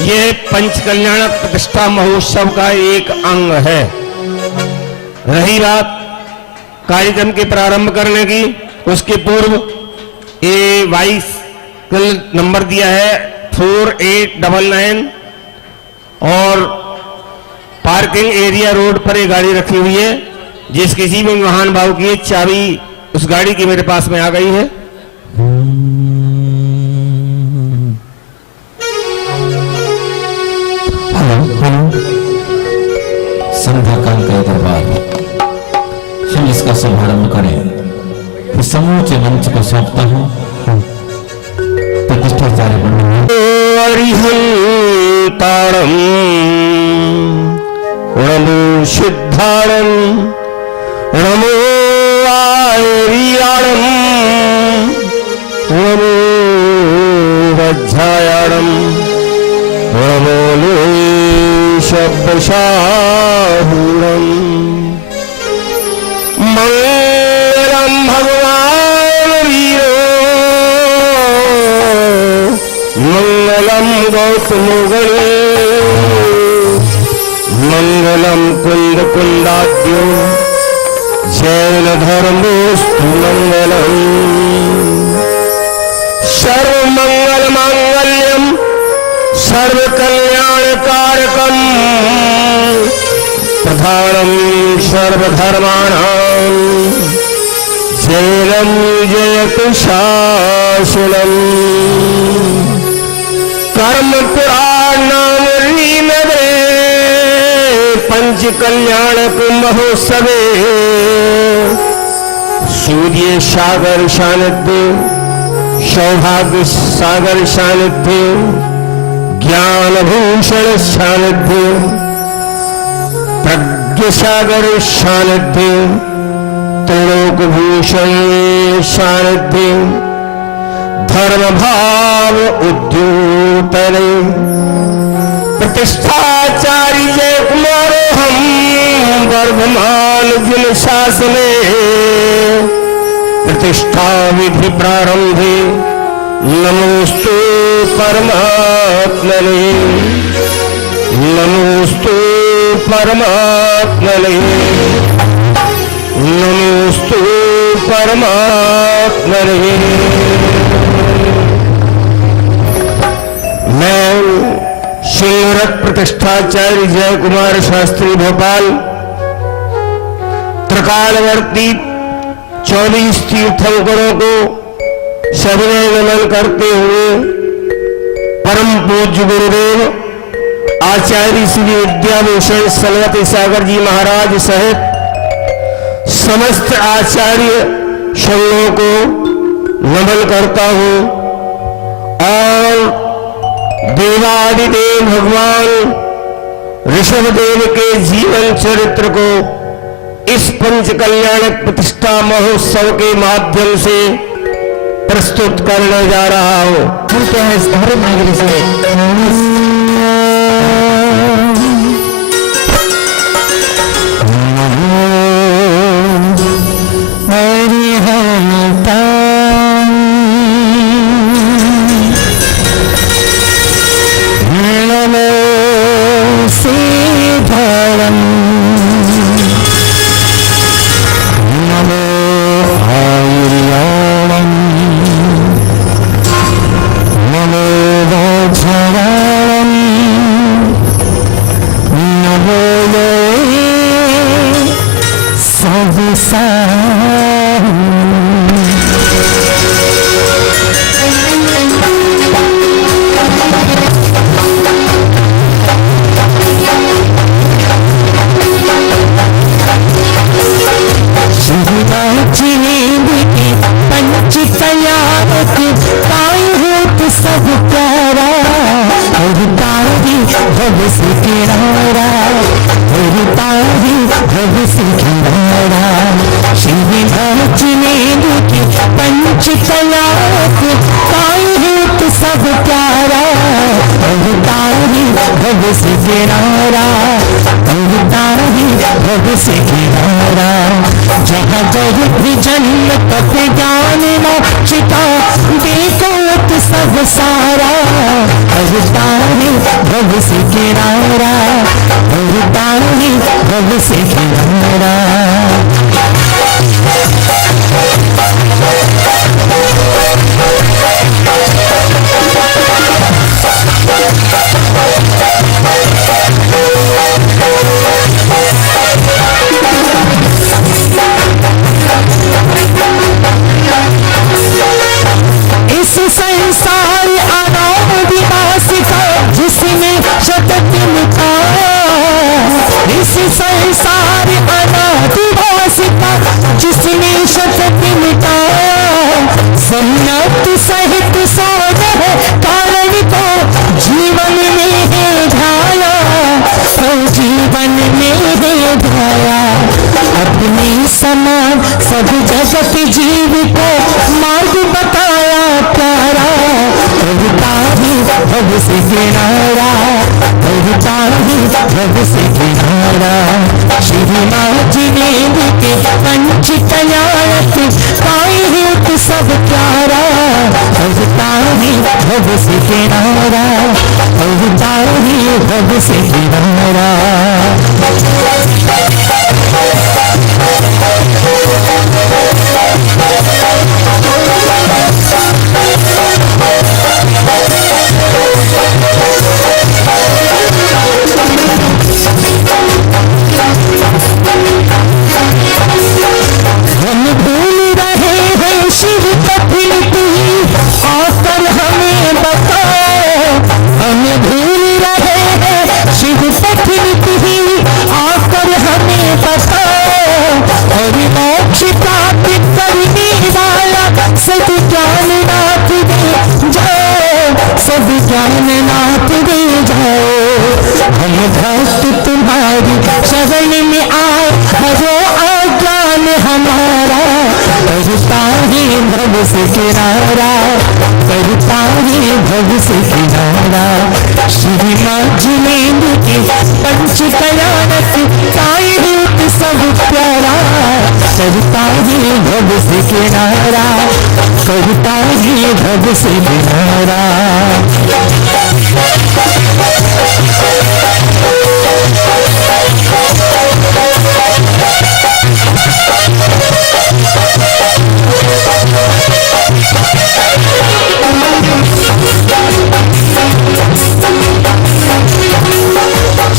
ये पंच कल्याणक प्रतिष्ठा महोत्सव का एक अंग है। रही बात कार्यक्रम के प्रारंभ करने की, उसके पूर्व ये वाइस नंबर दिया है 4899 और पार्किंग एरिया रोड पर ये गाड़ी रखी हुई है। जिस किसी भी महान भाव की चाबी उस गाड़ी की मेरे पास में आ गई है। संध्या काल का दरबार हम इसका शुभारंभ करें तो समूचे मंच को सौंपता हूं प्रतिष्ठाचार्य अरिहंतारं नमो सिद्धारं नमो आर्याणं नमो वज्रायाणं नमो शब्दशाहूरं मंगलम भगवान वीरो मंगलम गौतम गणे मंगलम कुंद कुंदाद्यो जैन धर्मोस्तु मंगलम सर्वमंगल मांगल्यम सर्व कल्याण कारकम प्रधानम सर्वधर्माणां जैनम जयतु शासनम कर्म पुराणामृणवे पंच कल्याणक महोत्सवे सूर्य सागर सानिध्य सौभाग्य सागर सानिध्य ज्ञान भूषण सानिध्य प्रज्ञ सागर सानिध्य त्रिलोक भूषण सानिध्य धर्म भाव उद्योतन प्रतिष्ठाचार्य जय कुमार हम वर्धमान जिन शासने प्रतिष्ठा विधि प्रारंभे नमोस्तु परमात्मने नमोस्तु परमात्मने नमोस्तु परमात्मने। मैं शिवरथ प्रतिष्ठाचार्य जय कुमार शास्त्री भोपाल त्रिकालवर्ती 24 तीर्थंकरों को सविनय नमन करते हुए परम पूज्य गुरुदेव आचार्य श्री विद्याभूषण सलवती सागर जी महाराज सहित समस्त आचार्य संघों को नमन करता हूं और देवादिदेव भगवान ऋषभदेव के जीवन चरित्र को इस पंच कल्याणक प्रतिष्ठा महोत्सव के माध्यम से प्रस्तुत करने जा रहा हूं। जहाँ जय भी जन्नत पे जाने ना चिता देखो युक्त सब सारा, करता है भव से किनारा, करता है भव से किनारा। इस संसार अनादिवास का जिसमें शतक मिटा, इस संसार अनादिवास का जिसमें शतक मिटा, सन्नत सहित सोने कारण को जीवन में है ढाया, तो जीवन में है ढाया। अपने समान सब जगत जीव को मार्ग बताया प्यारा, करता ही भव से किनारा, करता ही भव से किनारा। श्री माँ जिनेन्द्र के पंच कल्याणक पाए युक्त सब प्यारा, करता ही भव से किनारा, करता ही भव से किनारा। हम भूल रहे हैं शिव कपिलती, आकर हमें बताओ। हम भूल रहे हैं शिव कपिलती, आकर हमें बताओ। और मोक्ष प्राप्त करने वाला सब ज्ञान नाथ दे जाओ, सब ज्ञान नाथ दे जाओ। हम भक्त तुम्हारी शरण में आए, हरो आज्ञान हमारा, करता ही भव से किनारा, करता ही भव से किनारा। श्री माँ जिनेन्द्र के पंच कल्याणक पाए युक्त सब प्यारा, करता ही भव से किनारा, करता ही भव से किनारा।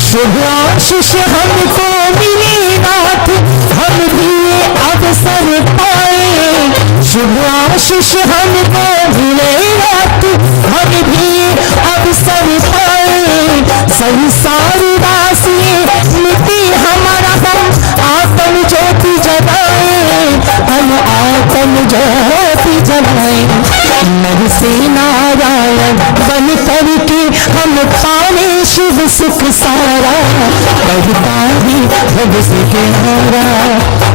शुभ आशीष हमको मिले नाथ, हम भी अवसर पाए। शुभ आशीष हमको मिले नाथ, हम भी अवसर पाए। संसार वासी मिट्टी हमारा हम आत्म ज्योति जगाए, हम आत्म ज्योति जगाए। नर से नारायण बन करके हम पाने शिव सुख सारा, करता ही भव से किनारा,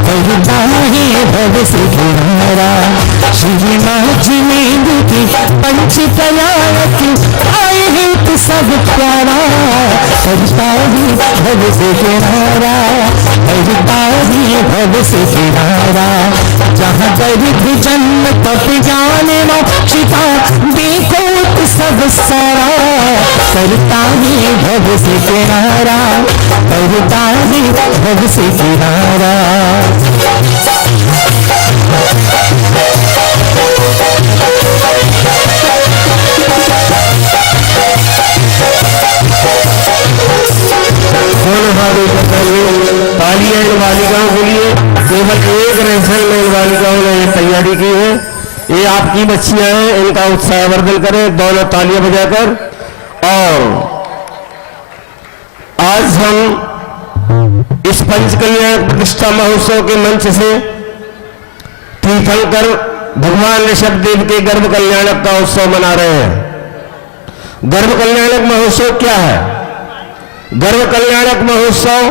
करता ही भव से किनारा। श्री माँ जिनेन्द्र की पंच कल्याणक आए हित सब प्यारा, करता ही भव से किनारा, करता ही भव से किनारा। जहाँ दरिद्र जन्म तप ज्ञान मोक्षिता, देखो सब सारा, करता ही भव से किनारा, करता ही भव से किनारा। तालियां इन बालिकाओं के लिए, केवल एक रेसल में इन बालिकाओं ने ये तैयारी की है। ये आपकी बच्चियां हैं, इनका उत्साहवर्धन करें दोनों तालियां बजाकर। और आज हम इस पंच कल्याण प्रतिष्ठा महोत्सव के मंच से तीर्थंकर भगवान ऋषभदेव के गर्भ कल्याणक का उत्सव मना रहे हैं। गर्भ कल्याणक महोत्सव क्या है? गर्भ कल्याणक महोत्सव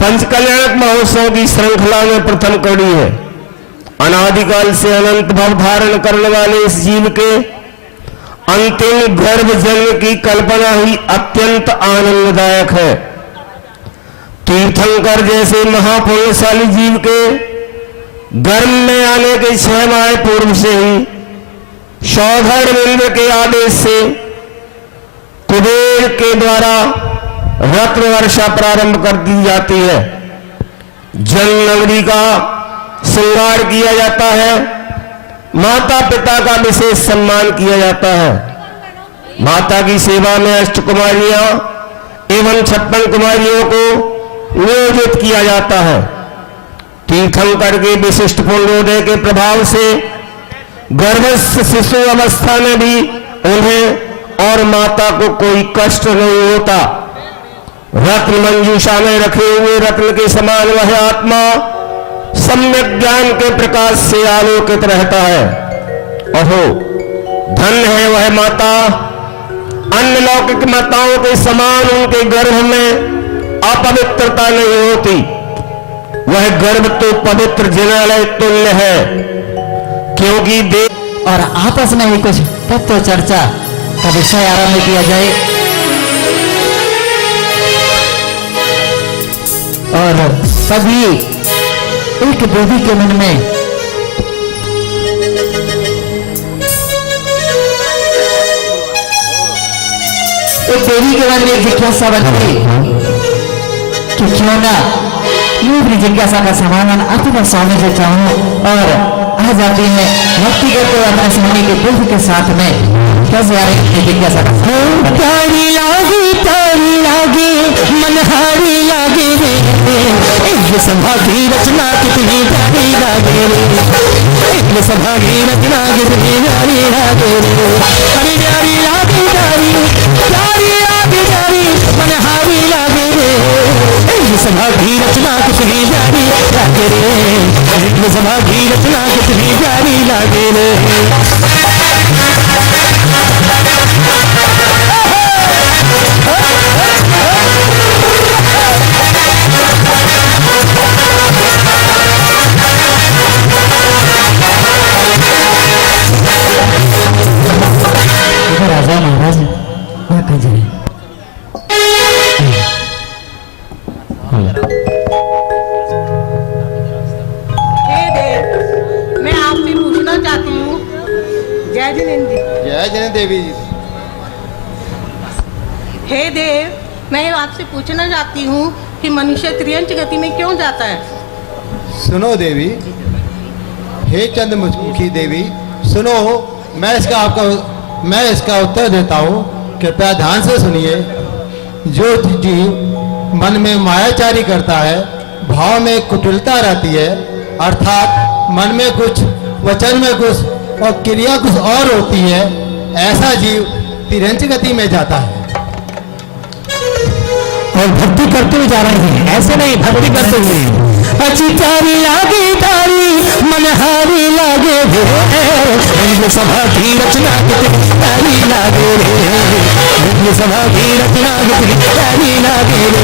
पंच कल्याणक महोत्सव की श्रृंखला में प्रथम कड़ी है। अनादिकाल से अनंत भव धारण करने वाले इस जीव के अंतिम गर्भ जन्म की कल्पना ही अत्यंत आनंददायक है। तीर्थंकर जैसे महापुण्यशाली जीव के गर्भ में आने के 6 माह पूर्व से ही सौधर इंद्र के आदेश से कुबेर के द्वारा रत्न वर्षा प्रारंभ कर दी जाती है। जल नगरी का श्रृंगार किया जाता है। माता पिता का विशेष सम्मान किया जाता है। माता की सेवा में अष्टकुमारियां एवं 56 कुमारियों को नियोजित किया जाता है। तीर्थंकर के विशिष्ट पुण्योदय के प्रभाव से गर्भस्थ शिशु अवस्था में भी उन्हें और माता को कोई कष्ट नहीं होता। रत्न मंजूषा में रखे हुए रत्न के समान वह आत्मा सम्यक ज्ञान के प्रकाश से आलोकित रहता है। अहो धन्य है वह माता। अन्य लौकिक माताओं के समान उनके गर्भ में अपवित्रता नहीं होती। वह गर्भ तो पवित्र जिनालय तुल्य है, क्योंकि देव और आपस में ही कुछ तत्व चर्चा का विषय आरंभ किया जाए। और सभी एक देवी के मन में एक देवी के मन में एक जिज्ञासा बनती कि क्यों ना मैं अपनी जिज्ञासा का समाधान अपने स्वामी से चाहूं। और आ जाती है भक्ति करते हुए अपने स्वामी के दुख के साथ में कैसे आ रही जिज्ञासा का तारी लागे मनहारी लागे रे ये सभा की रचना कितनी प्यारी लागे रे ये सभा की रचना कितनी प्यारी लागे रे अरे प्यारी लागे प्यारी प्यारी मनहारी लागे रे ये सभा की रचना कितनी प्यारी लागे रे ये सभा की रचना कितनी प्यारी लागे रे। राजा महाराज मैं आपसे पूछना चाहती हूँ। जय जिनेन्द्र जी। जय जय देवी जी। हे देव, मैं आपसे पूछना चाहती हूँ कि मनुष्य त्रियंच गति में क्यों जाता है? सुनो देवी, हे चंद्रमुखी देवी सुनो, मैं इसका उत्तर देता हूँ। कृपया ध्यान से सुनिए। जो जीव मन में मायाचारी करता है, भाव में कुटिलता रहती है, अर्थात मन में कुछ वचन में कुछ और क्रिया कुछ और होती है, ऐसा जीव तिरंच गति में जाता है। और भक्ति करते हुए जा रहे हैं, ऐसे नहीं भक्ति करते हुए अच्छी प्यारी लागे तारी मनहारी लागे रे सभा की रचना कितनी प्यारी लागे रे सभा की रचना कितनी प्यारी लागे रे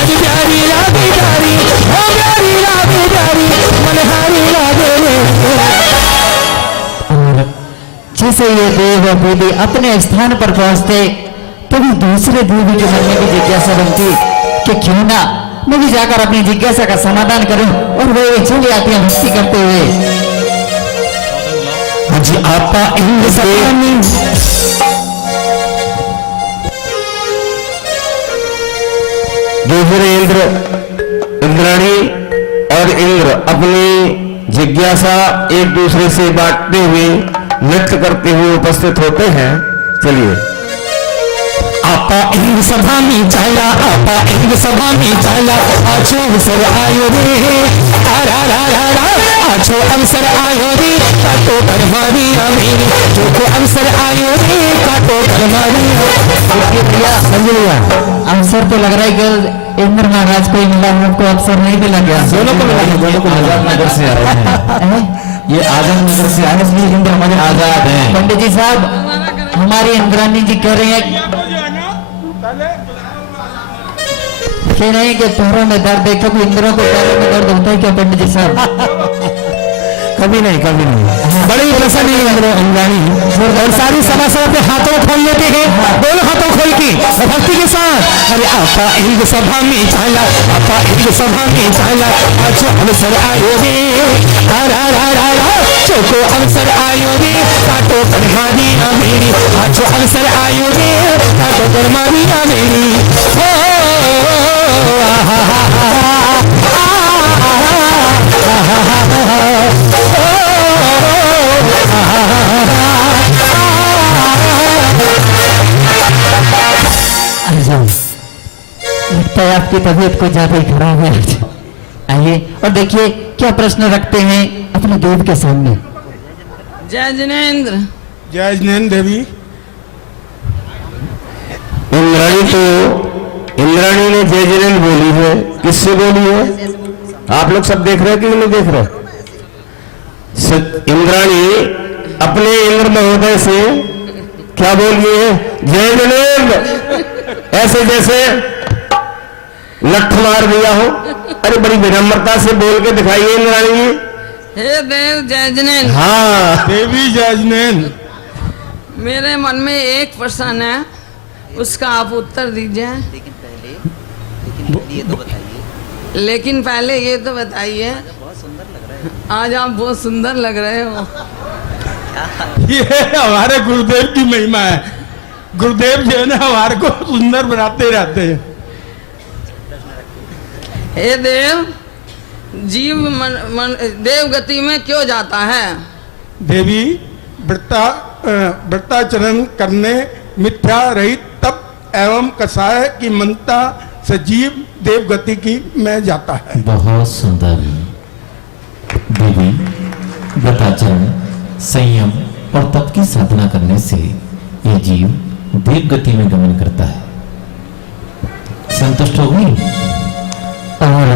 अच्छी प्यारी लागे तारी ओ प्यारी लागे तारी मनहारी लागे रे। जैसे ये देव और देवी अपने स्थान पर पहुंचते तभी दूसरे देवी के मन में भी जिज्ञासा बनती कि क्यों ना मैं भी जाकर अपनी जिज्ञासा का समाधान करूं। और वो चली आती है भक्ति करते हुए। जी आपा दूसरे इंद्राणी और इंद्र अपनी जिज्ञासा एक दूसरे से बांटते हुए नृत्य करते हुए उपस्थित होते हैं। चलिए। आपा इंद्र सभा में जाला, आपा इंद्र सभा में जाला, आछो अवसर आयो रे आछो अवसर आयो रे काटो करमारी मेरी जो को अवसर आयो रे काटो करमारी। अवसर तो लग रहा है कि इंद्र महाराज को मिला, हमको अवसर नहीं मिला क्या? दोनों को मिला, दोनों को आजाद नगर से आ रहे हैं। ये आजाद नगर से आए इसलिए इंद्र हमारे आजाद हैं। पंडित जी साहब, हमारी इंद्राणी जी कह रहे हैं कह रहे हैं कि पैरों में दर्द है। कभी इंद्रों को पैरों में दर्द होता है क्या पंडित जी साहब? कभी नहीं कभी नहीं। बड़ी प्रसन्न इंद्राणी और सारी सभा पे हाथों खोल लेते हैं, दोनों हाथों खोल के भक्ति के साथ। अरे आपा इंद्र सभा में चाला, आपा इंद्र सभा में चाला, आज अवसर आयो रे, चोको अवसर आयो रे, काटो परमानी मेरी, आज अवसर आयो रे, काटो परमानी मेरी। लगता है आपकी तबीयत कुछ ज्यादा ही खराब है आज। आइए और देखिए क्या प्रश्न रखते हैं अपने देव के सामने। जय जिनेन्द्र। जय जिनेन्द्र देवी। इंद्राणी ने जय जिनेन्द्र बोली है, किससे बोली है? आप लोग सब देख रहे हैं कि नहीं देख रहे? इंद्राणी अपने इंद्र महोदय से क्या बोली है? जय जिनेन्द्र, ऐसे जैसे लठ मार दिया हो। अरे बड़ी विनम्रता से बोल के दिखाइए इंद्राणी जी। हे देव जय जिनेन्द्र। हाँ देवी जय जिनेन्द्र। मेरे मन में एक प्रश्न है, उसका आप उत्तर दीजिए। लेकिन पहले ये तो बताइए, आज आप बहुत सुंदर लग रहे हो। ये हमारे गुरुदेव की महिमा है। गुरुदेव जो है ना हमारे को सुंदर बनाते रहते हैं। हे देव, जीव देव गति में क्यों जाता है? देवी व्रताचरण करने, मिथ्या रहित तप एवं कषाय की मनता से जीव देव गति की में जाता है। बहुत सुंदर देवी, व्रताचरण, संयम और तप की साधना करने से ये जीव देव गति में गमन करता है। संतुष्ट हो गई? और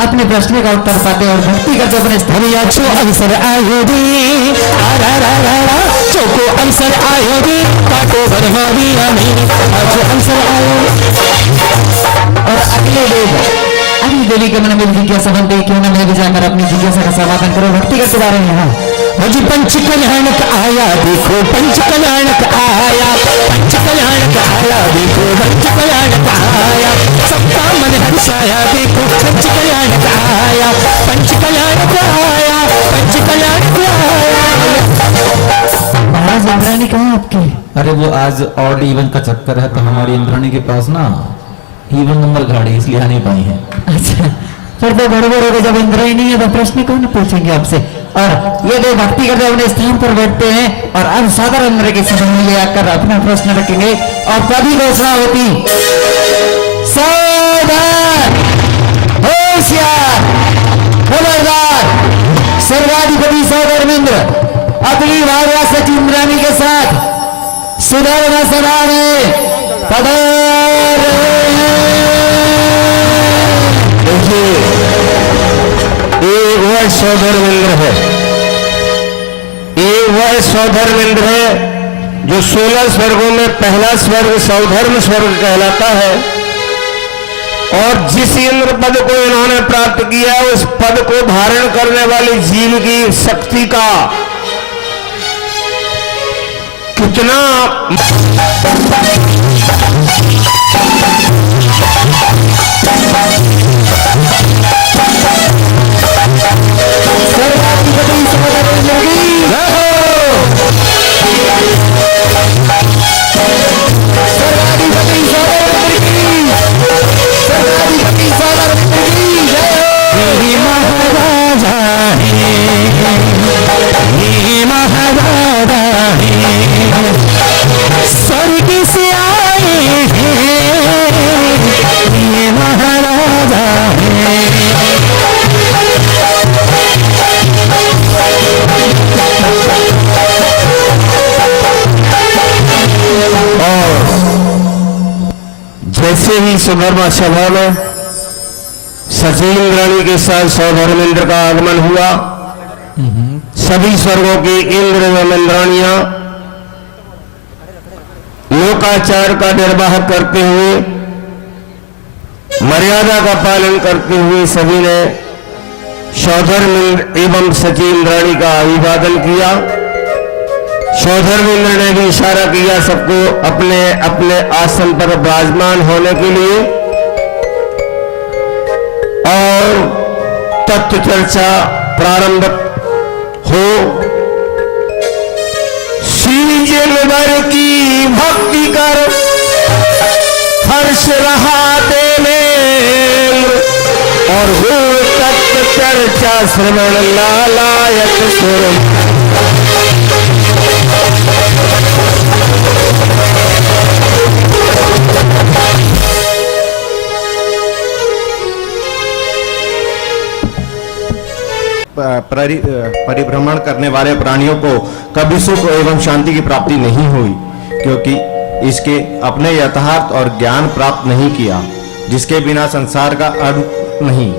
अपने प्रश्न का उत्तर पाते और भक्ति करते अपने स्थानीय अवसर आयो रे, चोको अवसर आयो रे, काटो बरमानी मेरी, आज अवसर आयो। और अगले देवी के मन में जिज्ञासा बनती है, क्यों ना मैं भी जाकर अपनी जिज्ञासा का समाधान करो। भक्ति करते जा रहे हैं। मुझे पंच कल्याणक आया देखो, पंच कल्याणक आया, पंच कल्याणक आया देखो, पंच कल्याणक आया, सबका मन हर्षाया देखो, पंच कल्याणक आया, पंच कल्याणक आया, पंच कल्याणक आया। महाराज इंद्राणी कहाँ आपकी? अरे वो आज ऑड इवन का चक्कर है, तो हमारी इंद्राणी के पास ना इवन नंबर गाड़ी, इसलिए आ नहीं पाई है। अच्छा, फिर तो गड़बड़ हो गई। जब इंद्राणी नहीं है तो प्रश्न कौन पूछेंगे आपसे? और ये दो भक्ति करते अपने स्थान पर बैठते हैं और अब साधारण इंद्र के सामने ले आकर अपना प्रश्न रखेंगे और तभी घोषणा होती, सावधान, होशियार, खबरदार, सर्वाधिपति सौधर्मेंद्र अपनी भार्या सची इंद्राणी के साथ सुधर्म सभा में पधार रहे हैं। एक वह सौधर्मेंद्र है, एक वह सौधर्मेंद्र है जो 16 स्वर्गों में पहला स्वर्ग सौधर्म स्वर्ग कहलाता है। और जिस इंद्र पद को इन्होंने प्राप्त किया, उस पद को धारण करने वाले जीव की शक्ति का कितना स्वर्ग से आए हैं ये महाराजा हैं। जैसे ही सुधर्मा सभा में सची इंद्राणी के साथ सौधर्मेंद्र का आगमन हुआ, सभी स्वर्गों के इंद्र एवं इंद्राणियां लोकाचार का निर्वाह करते हुए, मर्यादा का पालन करते हुए सभी ने सौधर्मेंद्र एवं सचिंद्राणी का अभिवादन किया। सौधर्मेंद्र ने भी इशारा किया सबको अपने अपने आसन पर विराजमान होने के लिए और तत्व चर्चा प्रारंभ हो। श्री जनवर की भक्ति कर हर्ष रहा देवेंद्र और हो तत्व चर्चा श्रवण लालायत सुर। परिभ्रमण करने वाले प्राणियों को कभी सुख एवं शांति की प्राप्ति नहीं हुई, क्योंकि इसके अपने यथार्थ और ज्ञान प्राप्त नहीं किया, जिसके बिना संसार का अर्थ नहीं।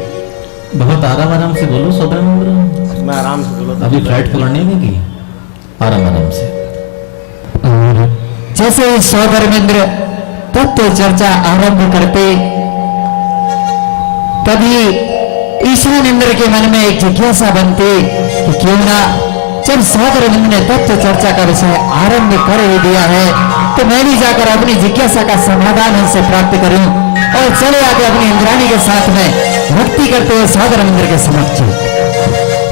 बहुत आराम से बोलो सौधर्मेंद्र। मैं आराम से बोलो। अभी फ्लाइट पकड़ने की आराम से। और जैसे ही सौधर्मेंद्र तत्व चर्चा आरंभ करते, तभी ईशानेंद्र के मन में एक जिज्ञासा बनती कि क्यों ना जब सौधर्मेंद्र ने तत्व चर्चा का विषय आरंभ कर ही दिया है तो मैं भी जाकर अपनी जिज्ञासा का समाधान उनसे प्राप्त करूं और चले आके अपनी इंद्राणी के साथ में भक्ति करते हुए सौधर्मेंद्र के समक्ष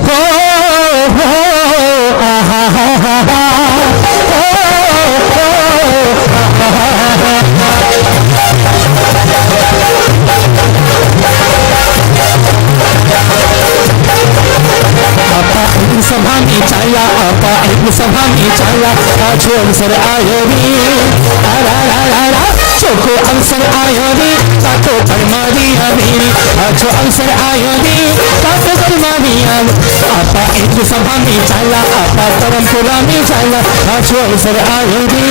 हो आहा हा हा हा सभा में चाया आपा एक सभा में चाया आजो अवसर आयो रे चोखो अवसर आयो रे तातो परमारी हमेरी आजो अवसर आयो रे तातो परमारी आपा एक सभा में चाया आपा परमपुरा में चाया आजो अवसर आयो रे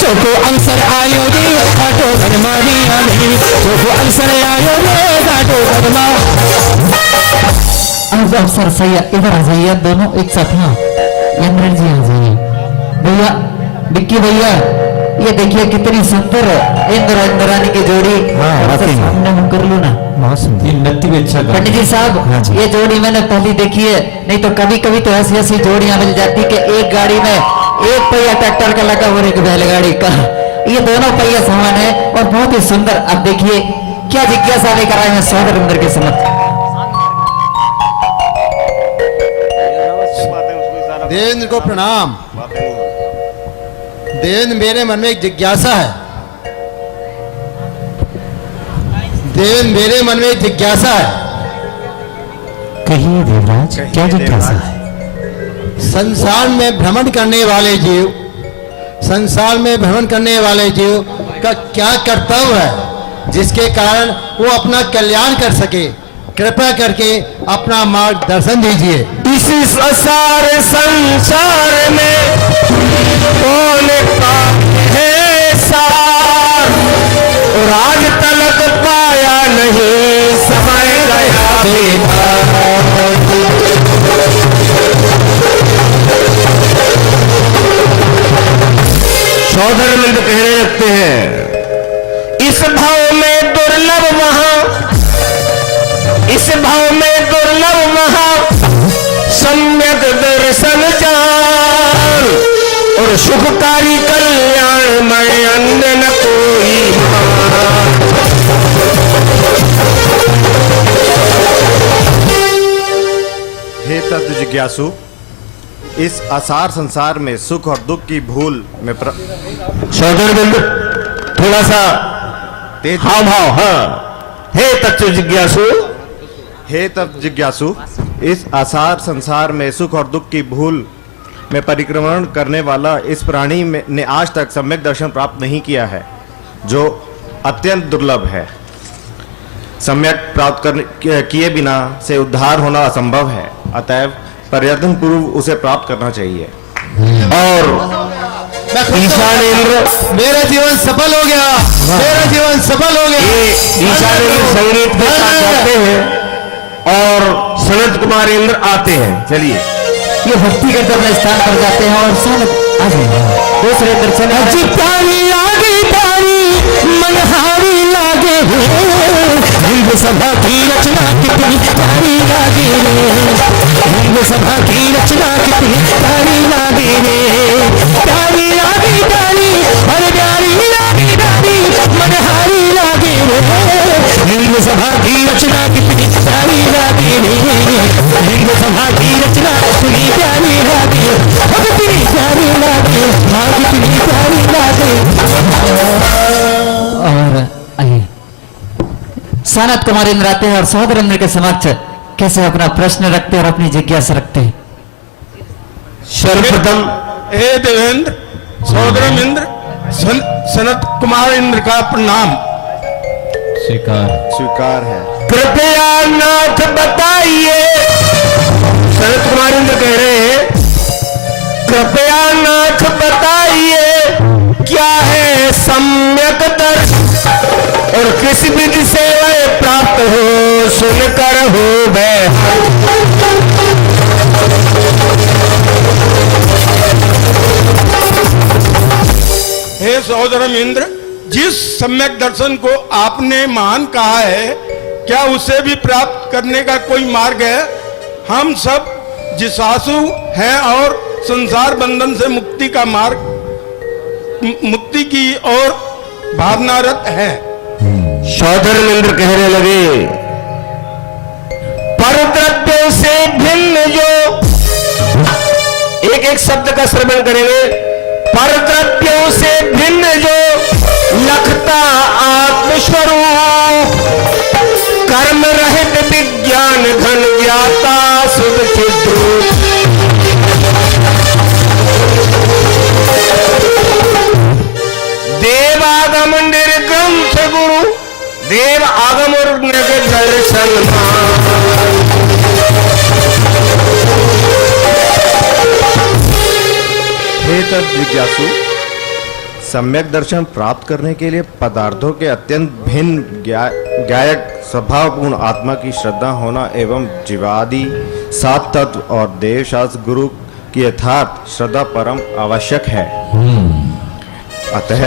चोखो अवसर आयो रे तातो परमारी हमेरी चोखो अवसर आयो रे तातो परमा। आज अवसर सही है, इधर आ जाइए दोनों एक साथ। हाँ यमराज जी आ जाइए। भैया विक्की भैया ये देखिए कितनी सुंदर इंद्र इंद्राणी की जोड़ी। हाँ सामने मुंह कर लो ना, बहुत सुंदर। ये नृत्य भी अच्छा करते हैं। पंडित जी साहब ये जोड़ी मैंने पहली देखी है, नहीं तो कभी कभी तो ऐसी ऐसी जोड़ियां मिल जाती कि एक गाड़ी में एक पहिया ट्रैक्टर का लगा और एक बैलगाड़ी का, ये दोनों पहिया समान है और बहुत ही सुंदर। अब देखिए क्या जिज्ञासा लेकर आए हैं सौधर्मेंद्र के समक्ष। देवेंद्र को प्रणाम। देवेंद्र मेरे मन में एक जिज्ञासा है। देवेंद्र मेरे मन में एक जिज्ञासा है। कहिए देवराज क्या जिज्ञासा है? संसार में भ्रमण करने वाले जीव, संसार में भ्रमण करने वाले जीव का क्या कर्तव्य है जिसके कारण वो अपना कल्याण कर सके? कृपया करके अपना मार्गदर्शन दीजिए। इस संसार में कौन का है सार और आज तलक पाया नहीं समय गया बेकार। सौधर्मेंद्र कहने लगते हैं इस भाव में दुर्लभ वहां, इस भाव में दुर्लभ वहां सम्यक दर्शन जान और सुखकारी कल्याण में अन्य न कोई। हे तत्व जिज्ञासु, इस असार संसार में सुख और दुख की भूल में सौधर्मेंद्र थोड़ा सा तेज हाव भाव। हाँ हे तत्व जिज्ञासु, हे तत्व जिज्ञासु, इस आसार संसार में सुख और दुख की भूल में परिक्रमण करने वाला इस प्राणी ने आज तक सम्यक दर्शन प्राप्त नहीं किया है, जो अत्यंत दुर्लभ है। सम्यक प्राप्त किए बिना से उद्धार होना असंभव है, अतएव प्रयत्न पूर्व उसे प्राप्त करना चाहिए। और ईशानेंद्र मेरा जीवन सफल हो गया, मेरा जीवन सफल हो गया। ये ईशानेंद्र संगीत के साथ जाते हैं और सनत कुमार इंद्र आते हैं। चलिए ये भक्ति के दर स्थान पर जाते हैं और सनत आ जाएंगे। दूसरे दर्शन मनहारी लागे सभा की रचना कितनी सभा की रचना कितनी प्यारी लागे रे, प्यारी लागी प्यारी, अरे प्यारी लागी प्यारी, मनहारी लागे रे। लिंग सभा की रचना कितनी प्यारी लागे रे, लिंग सभा की रचना कितनी प्यारी लागे, कितनी प्यारी लागे, हाँ कितनी प्यारी लागे। और आइए सनत कुमार इंद्र आते हैं और सहोदर इंद्र के समक्ष कैसे अपना प्रश्न रखते और अपनी जिज्ञासा रखते हैं। सर्वप्रथम हे देवेंद्र, सहोदरम इंद्र, सनत कुमार इंद्र का प्रणाम। स्वीकार है। कृपया नाथ बताइए, शरद कुमार इंद्र कह रहे हैं, कृपया नाथ बताइए क्या है सम्यक दर्शन और किस विधि से वह प्राप्त हो, सुनकर हो वह। हे सहोदरम इंद्र, जिस सम्यक दर्शन को आपने महान कहा है, क्या उसे भी प्राप्त करने का कोई मार्ग है? हम सब जिज्ञासु हैं और संसार बंधन से मुक्ति का मार्ग, मुक्ति की ओर भावनारत है। सहोदर इंद्र कहने लगे, परद्रव्यों से भिन्न जो, एक एक शब्द का श्रवण करेंगे, परद्रव्यों से भिन्न जो लखता आत्मस्वरूप, कर्म रहित विज्ञान घन ज्ञाता शुद्ध चिद्रूप। देवागम निर्ग्रंथ गुरु, देव आगम और नग दर्शन हे तब जिज्ञासु, सम्यक दर्शन प्राप्त करने के लिए पदार्थों के अत्यंत भिन्न गायक स्वभावपूर्ण आत्मा की श्रद्धा होना एवं जीवादि सात तत्व और देवशास्त्र गुरु की यथार्थ श्रद्धा परम आवश्यक है। अतः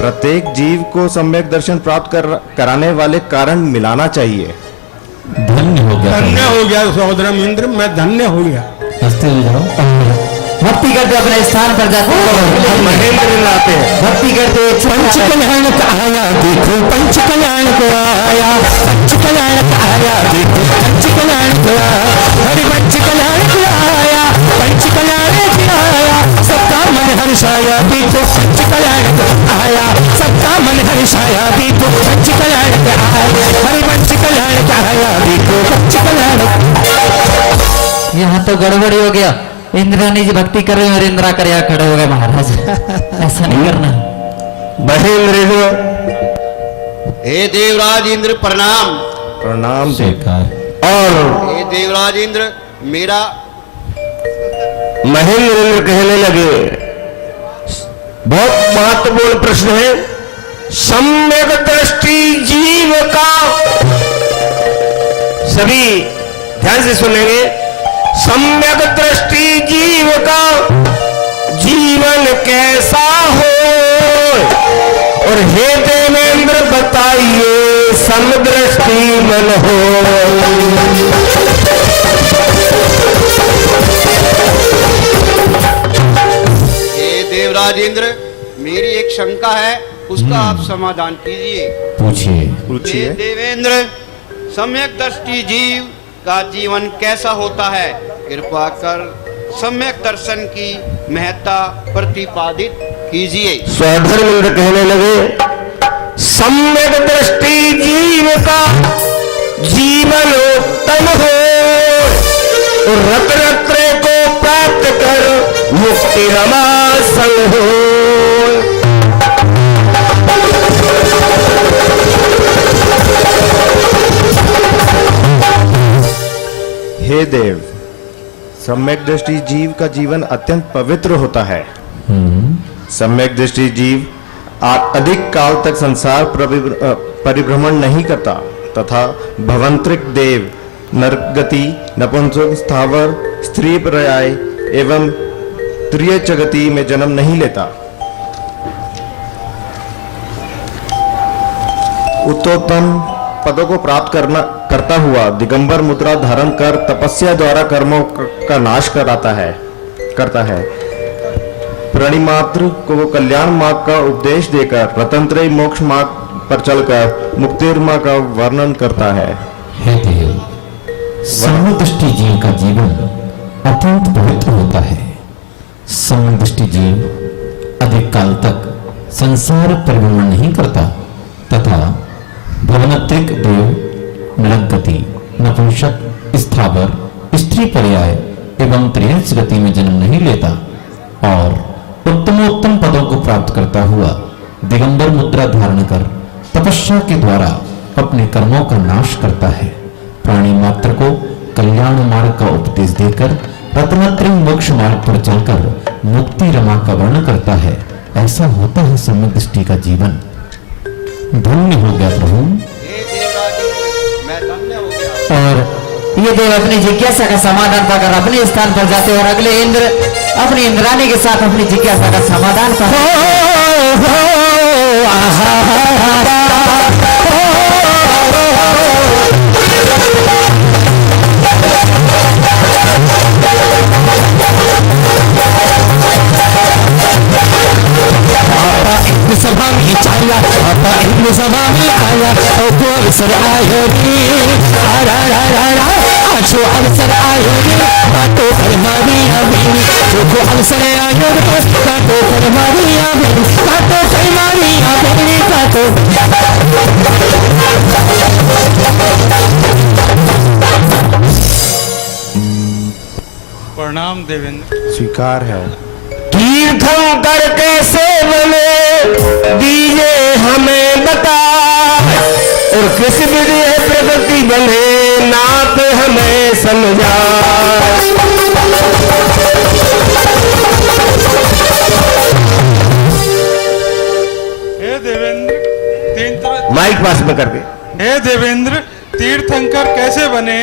प्रत्येक जीव को सम्यक दर्शन प्राप्त कराने वाले कारण मिलाना चाहिए। धन्य हो गया, धन्य हो गया सहोदरम इंद्र, मैं धन्य हो गया। हंसते हुए जाओ। भक्ति करते अपने स्थान पर जाते हैं, महेंद्र लाते हैं। भक्ति करते पंच कल्याण का आया देखो, पंच कल्याण को आया, पंच कल्याण का आया देखो, पंच कल्याण को आया, हरि पंच कल्याण को आया, पंच कल्याण को आया, सबका मन हर्षाया देखो, पंच कल्याण को आया, सबका मन हर्षाया देखो, पंच कल्याण को आया, हरि पंच कल्याण का आया देखो, पंच कल्याण। यहाँ तो गड़बड़ी हो गया, इंद्रानी जी भक्ति कर रहे हैं और इंद्रा कर यहाँ खड़े हो गए महाराज। ऐसा नहीं करना। महेंद्र हे देवराज इंद्र प्रणाम। प्रणाम देव। स्वीकार। और हे देवराज इंद्र, मेरा महेंद्र इंद्र कहने लगे, बहुत महत्वपूर्ण प्रश्न है। सम्यक दृष्टि जीव का, सभी ध्यान से सुनेंगे, सम्यक दृष्टि जीव का जीवन कैसा हो, और हे देवेंद्र बताइए समदृष्टि मन हो। हे देवराज इंद्र, मेरी एक शंका है, उसका आप समाधान कीजिए। पूछिए। पूछिए। हे देवेंद्र, सम्यक दृष्टि जीव का जीवन कैसा होता है? कृपा कर सम्यक दर्शन की महत्ता प्रतिपादित कीजिए। सहोदर इंद्र कहने लगे, सम्यक दृष्टि जीव का जीवन उत्तम हो, और रत्न रत्न को प्राप्त कर मुक्ति रमा संग हो। हे देव, सम्यक दृष्टि जीव का जीवन अत्यंत पवित्र होता है। सम्यक दृष्टि जीव अधिक काल तक संसार परिभ्रमण नहीं करता तथा भवंतरिक देव, नरगति, नपुंसक, स्थावर, स्त्री पर्याय एवं त्रिय जगति में जन्म नहीं लेता। उत्तोत्तम पदों को प्राप्त करता हुआ दिगंबर मुद्रा धारण कर तपस्या द्वारा कर्मों का नाश करता है। प्रणिमात्र को कल्याण मार्ग का उपदेश देकर रतनत्रय मोक्ष मार्ग पर चलकर मुक्तिर्मा का वर्णन करता है। हे देव, समदृष्टि जीव का जीवन अत्यंत पवित्र होता है। समदृष्टि जीव अधिक काल तक संसार परिभ्रमण नहीं करता तथा भवनत्रिक देव, नरक गति, नपुंसक, स्थावर, स्त्री पर्याय एवं त्रियंश गति में जन्म नहीं लेता और उत्तमोत्तम पदों को प्राप्त करता हुआ दिगंबर मुद्रा धारण कर तपस्या के द्वारा अपने कर्मों का नाश करता है। प्राणी मात्र को कल्याण मार्ग का उपदेश देकर रत्नत्रय मोक्ष मार्ग पर चलकर मुक्ति रमा का वर्णन करता है। ऐसा होता है सम्यक दृष्टि का जीवन। धन्य हो गया प्रभु। हे देवराज इंद्र, मैं धन्य हो गया। और ये देव अपनी जिज्ञासा का समाधान पाकर अपने स्थान पर जाते और अगले इंद्र अपनी इंद्राणी के साथ अपनी जिज्ञासा का समाधान सभा में चाया पापा इंद्र सभा में आया तो अवसर आयो रे आछो अवसर आयो रे बातो पर मारिया मेरी जो अवसर आयो रे बातो पर मारिया मेरी बातो पर मारिया मेरी बातो। प्रणाम देवेंद्र। स्वीकार है। तीर्थंकर कैसे बने दीजिए हमें बता और किस विधि प्रकृति बने नाथ हमें समझा। हे देवेंद्र, माइक पास में करके। हे देवेंद्र, तीर्थंकर कैसे बने?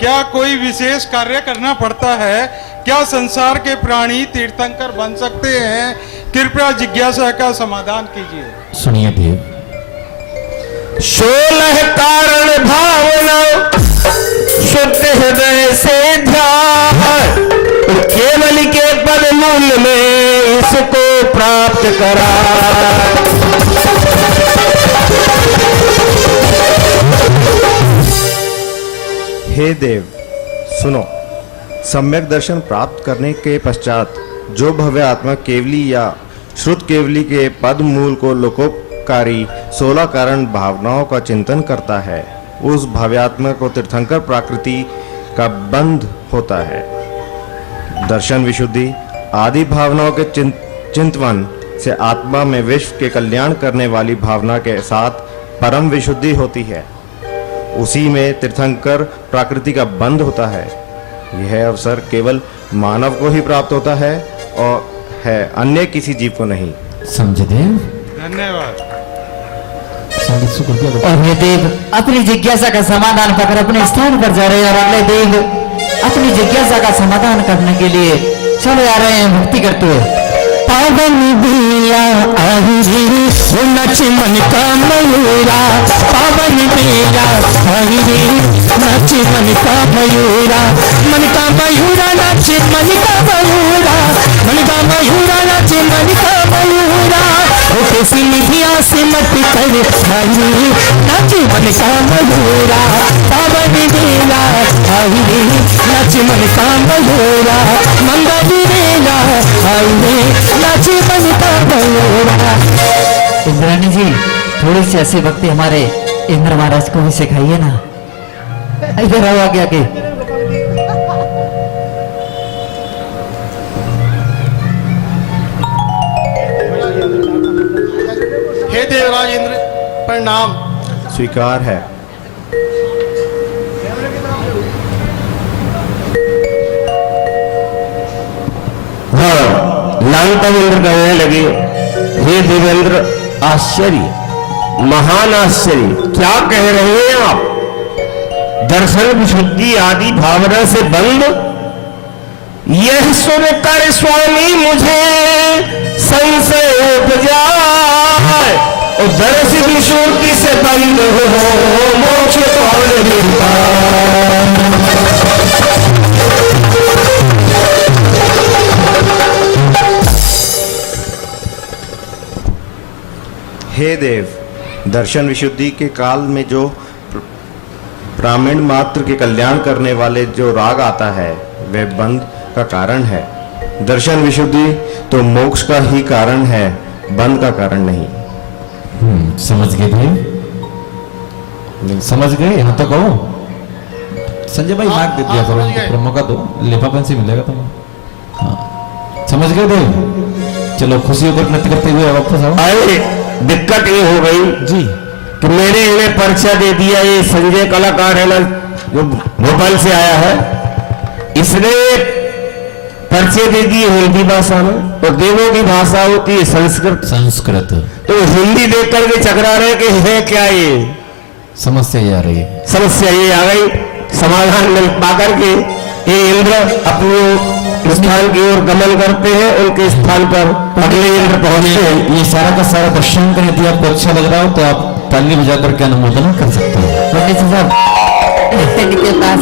क्या कोई विशेष कार्य करना पड़ता है? क्या संसार के प्राणी तीर्थंकर बन सकते हैं? कृपया जिज्ञासा का समाधान कीजिए। सुनिए देव, 16 कारण भावना शुद्ध हृदय से ध्यान केवल के पद मूल में इसको प्राप्त करा। हे देव सुनो, सम्यक दर्शन प्राप्त करने के पश्चात जो भव्य आत्मा केवली या श्रुत केवली के पद मूल को लोकोपकारी 16 कारण भावनाओं का चिंतन करता है, उस भव्यात्मा को तीर्थंकर प्रकृति का बंध होता है। दर्शन विशुद्धि आदि भावनाओं के चिंतन से आत्मा में विश्व के कल्याण करने वाली भावना के साथ परम विशुद्धि होती है। उसी में तीर्थंकर प्रकृति का बंध होता है। यह अवसर केवल मानव को ही प्राप्त होता है और है अन्य किसी जीव को नहीं। समझे देव? धन्यवाद। और ये देव अपनी जिज्ञासा का समाधान पाकर अपने स्थान पर जा रहे हैं और अगले देव अपनी जिज्ञासा का समाधान करने के लिए चले आ रहे हैं भक्ति करते हुए। पावन दिया आहिरी नच मन का मयूरा, पावन दिया आहिरी नच मन का मयूरा, मन का मयूरा नाच मन का मयूरा, मन का मयूरा नाच मन का मयूरा, ओ किसी निधिया से मत कर भाई नाच मन का मयूरा, पावन दिया आहिरी नच मन का मयूरा, मंगल दिया आहिरी नाच मन का मयूरा। इंद्राणी जी थोड़ी सी ऐसी भक्ति हमारे इंद्र महाराज को भी सिखाइए ना। इधर आओ आगे आगे। हे देवराज इंद्र प्रणाम। स्वीकार है। हाँ, लांगता इंद्र कहने लगे, हे देवेंद्र आश्चर्य, महान आश्चर्य, क्या कह रहे हैं आप? दर्शन विशुद्धि आदि भावना से बंद, यह सुनकर स्वामी मुझे संशय उपजा और दर्श विशुद्धि से बंद हो मोक्ष पावन कृपा। हे देव, दर्शन विशुद्धि के काल में जो ब्राह्मण मात्र के कल्याण करने वाले जो राग आता है वह बंध का कारण है। दर्शन विशुद्धि तो मोक्ष का ही कारण है, बंध का कारण नहीं। समझ गए थे? समझ गए? यहाँ तो कहो संजय भाई, मार्क दे दिया करो, फिर मौका दो, लेपापन से मिलेगा तुम्हें। हाँ, समझ गए थे? चलो खुशी होकर नृत्य करते हुए वापस आओ। अरे दिक्कत ये हो गई जी कि मैंने इन्हें पर्चा दे दिया। ये संजय कलाकार है ना, जो भोपाल से आया है, इसने पर्चे दे दिए हिंदी भाषा में, और देवों की भाषा होती है संस्कृत। संस्कृत तो हिंदी देख करके चकरा रहे कि है क्या ये समस्या ये आ रही है। समस्या ये आ गई। समाधान मिल पाकर के ये इंद्र अपने स्थान की ओर गमन करते हैं, उनके स्थान पर अगले इंद्र पहुंचते हैं। ये सारा का सारा दर्शन कर यदि आपको अच्छा लग रहा हो तो आप ताली बजा करके अनुमोदन कर सकते हो। पंडित जी साहब, इनके पास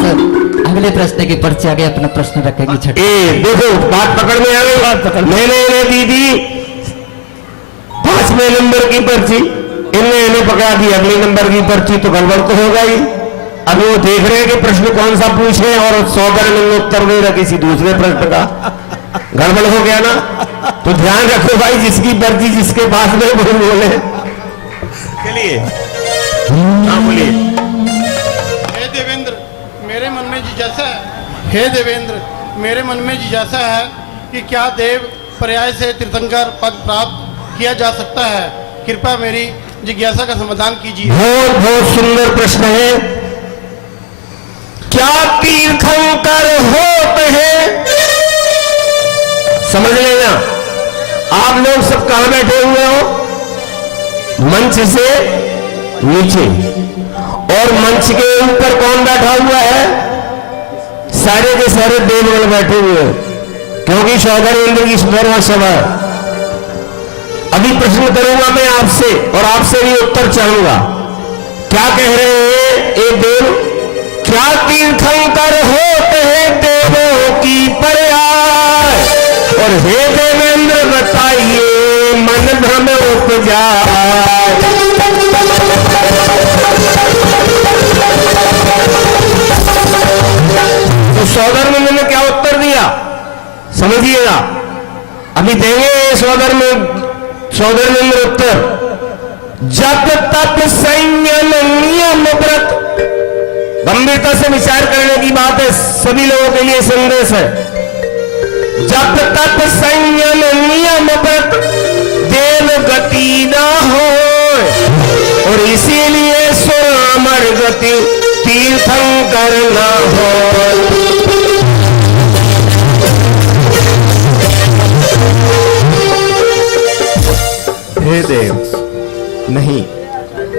अगले प्रश्न के पर्चे आगे अपना प्रश्न रखेंगे। छठ ए देखो बात पकड़ में आ गई। मैंने इन्हें दी थी 5वें नंबर की पर्ची, इन्हें पकड़ा दी अगले नंबर की पर्ची, तो गड़बड़ तो हो गई। अब वो देख रहे हैं कि प्रश्न कौन सा पूछे, और सौदर में उत्तर दे रहा किसी दूसरे प्रश्न का, गड़बड़ हो गया ना। तो ध्यान रखो भाई, जिसकी पर्ची जिसके पास में वो बोले। चलिए हाँ बोलिए। हे देवेंद्र, मेरे मन में जिज्ञासा है। हे देवेंद्र, मेरे मन में जिज्ञासा है कि क्या देव पर्याय से तीर्थंकर पद प्राप्त किया जा सकता है? कृपया मेरी जिज्ञासा का समाधान कीजिए। बहुत बहुत सुंदर प्रश्न है। क्या तीर्थंकर होते हैं? समझ लेना। आप लोग सब कहां बैठे हुए हो? मंच से नीचे, और मंच के ऊपर कौन बैठा हुआ है? सारे के सारे देवगण बैठे हुए हैं, क्योंकि सौदर इंद्र की सुंदर सभा। अभी प्रश्न करूंगा मैं आपसे, और आपसे भी उत्तर चाहूंगा। क्या कह रहे हैं ये देव? क्या तीर्थंकर होते हैं देवों की पर्याय? और हे देवेंद्र बताइए मन भ्रम उपजाए। तो सौदर में मैंने क्या उत्तर दिया समझिएगा। अभी देंगे सौदर में उत्तर। जब तप संयम नियम व्रत, गंभीरता से विचार करने की बात है, सभी लोगों के लिए संदेश है। जब तक संयम नियम व्रत देव गति ना हो, और इसीलिए सोमर गति तीर्थंकर ना हो। हे देव, नहीं,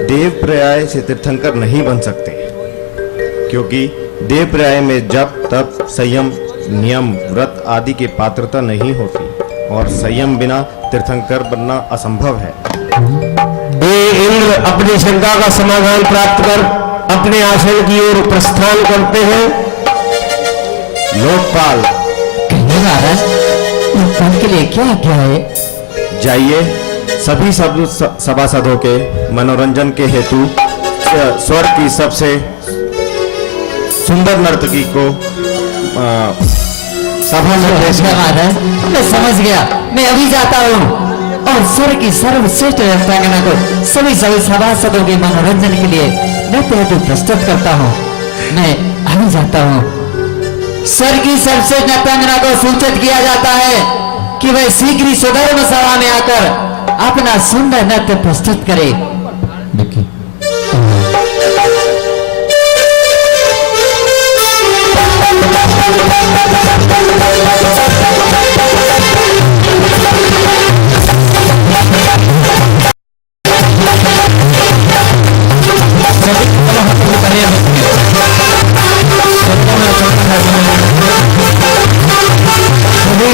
देव पर्याय से तीर्थंकर नहीं बन सकते, क्योंकि देव पर्याय में जप तप संयम नियम व्रत आदि की पात्रता नहीं होती, और संयम बिना तीर्थंकर बनना असंभव है। ये इंद्र अपनी शंका का समाधान प्राप्त कर अपने आसन की ओर प्रस्थान करते हैं। लोकपाल, कहने महाराज, लोकपाल के लिए क्या आज्ञा है? जाइए, सभी सभासदों के मनोरंजन के हेतु स्वर्ग की सबसे सुंदर नर्तकी को सभा में पेश कर। महाराज, मैं समझ गया। मैं अभी जाता हूँ और स्वर्ग की सर्वश्रेष्ठ नर्तकियों को सभी सभासदों के मनोरंजन के लिए नृत्य हेतु प्रस्तुत करता हूँ। मैं अभी जाता हूँ। स्वर्ग की सर्वश्रेष्ठ नर्तकियों को सूचित किया जाता है कि वह शीघ्र ही सुधर्म सभा में आकर अपना सुंदर नृत्य प्रस्तुत करे। देखिए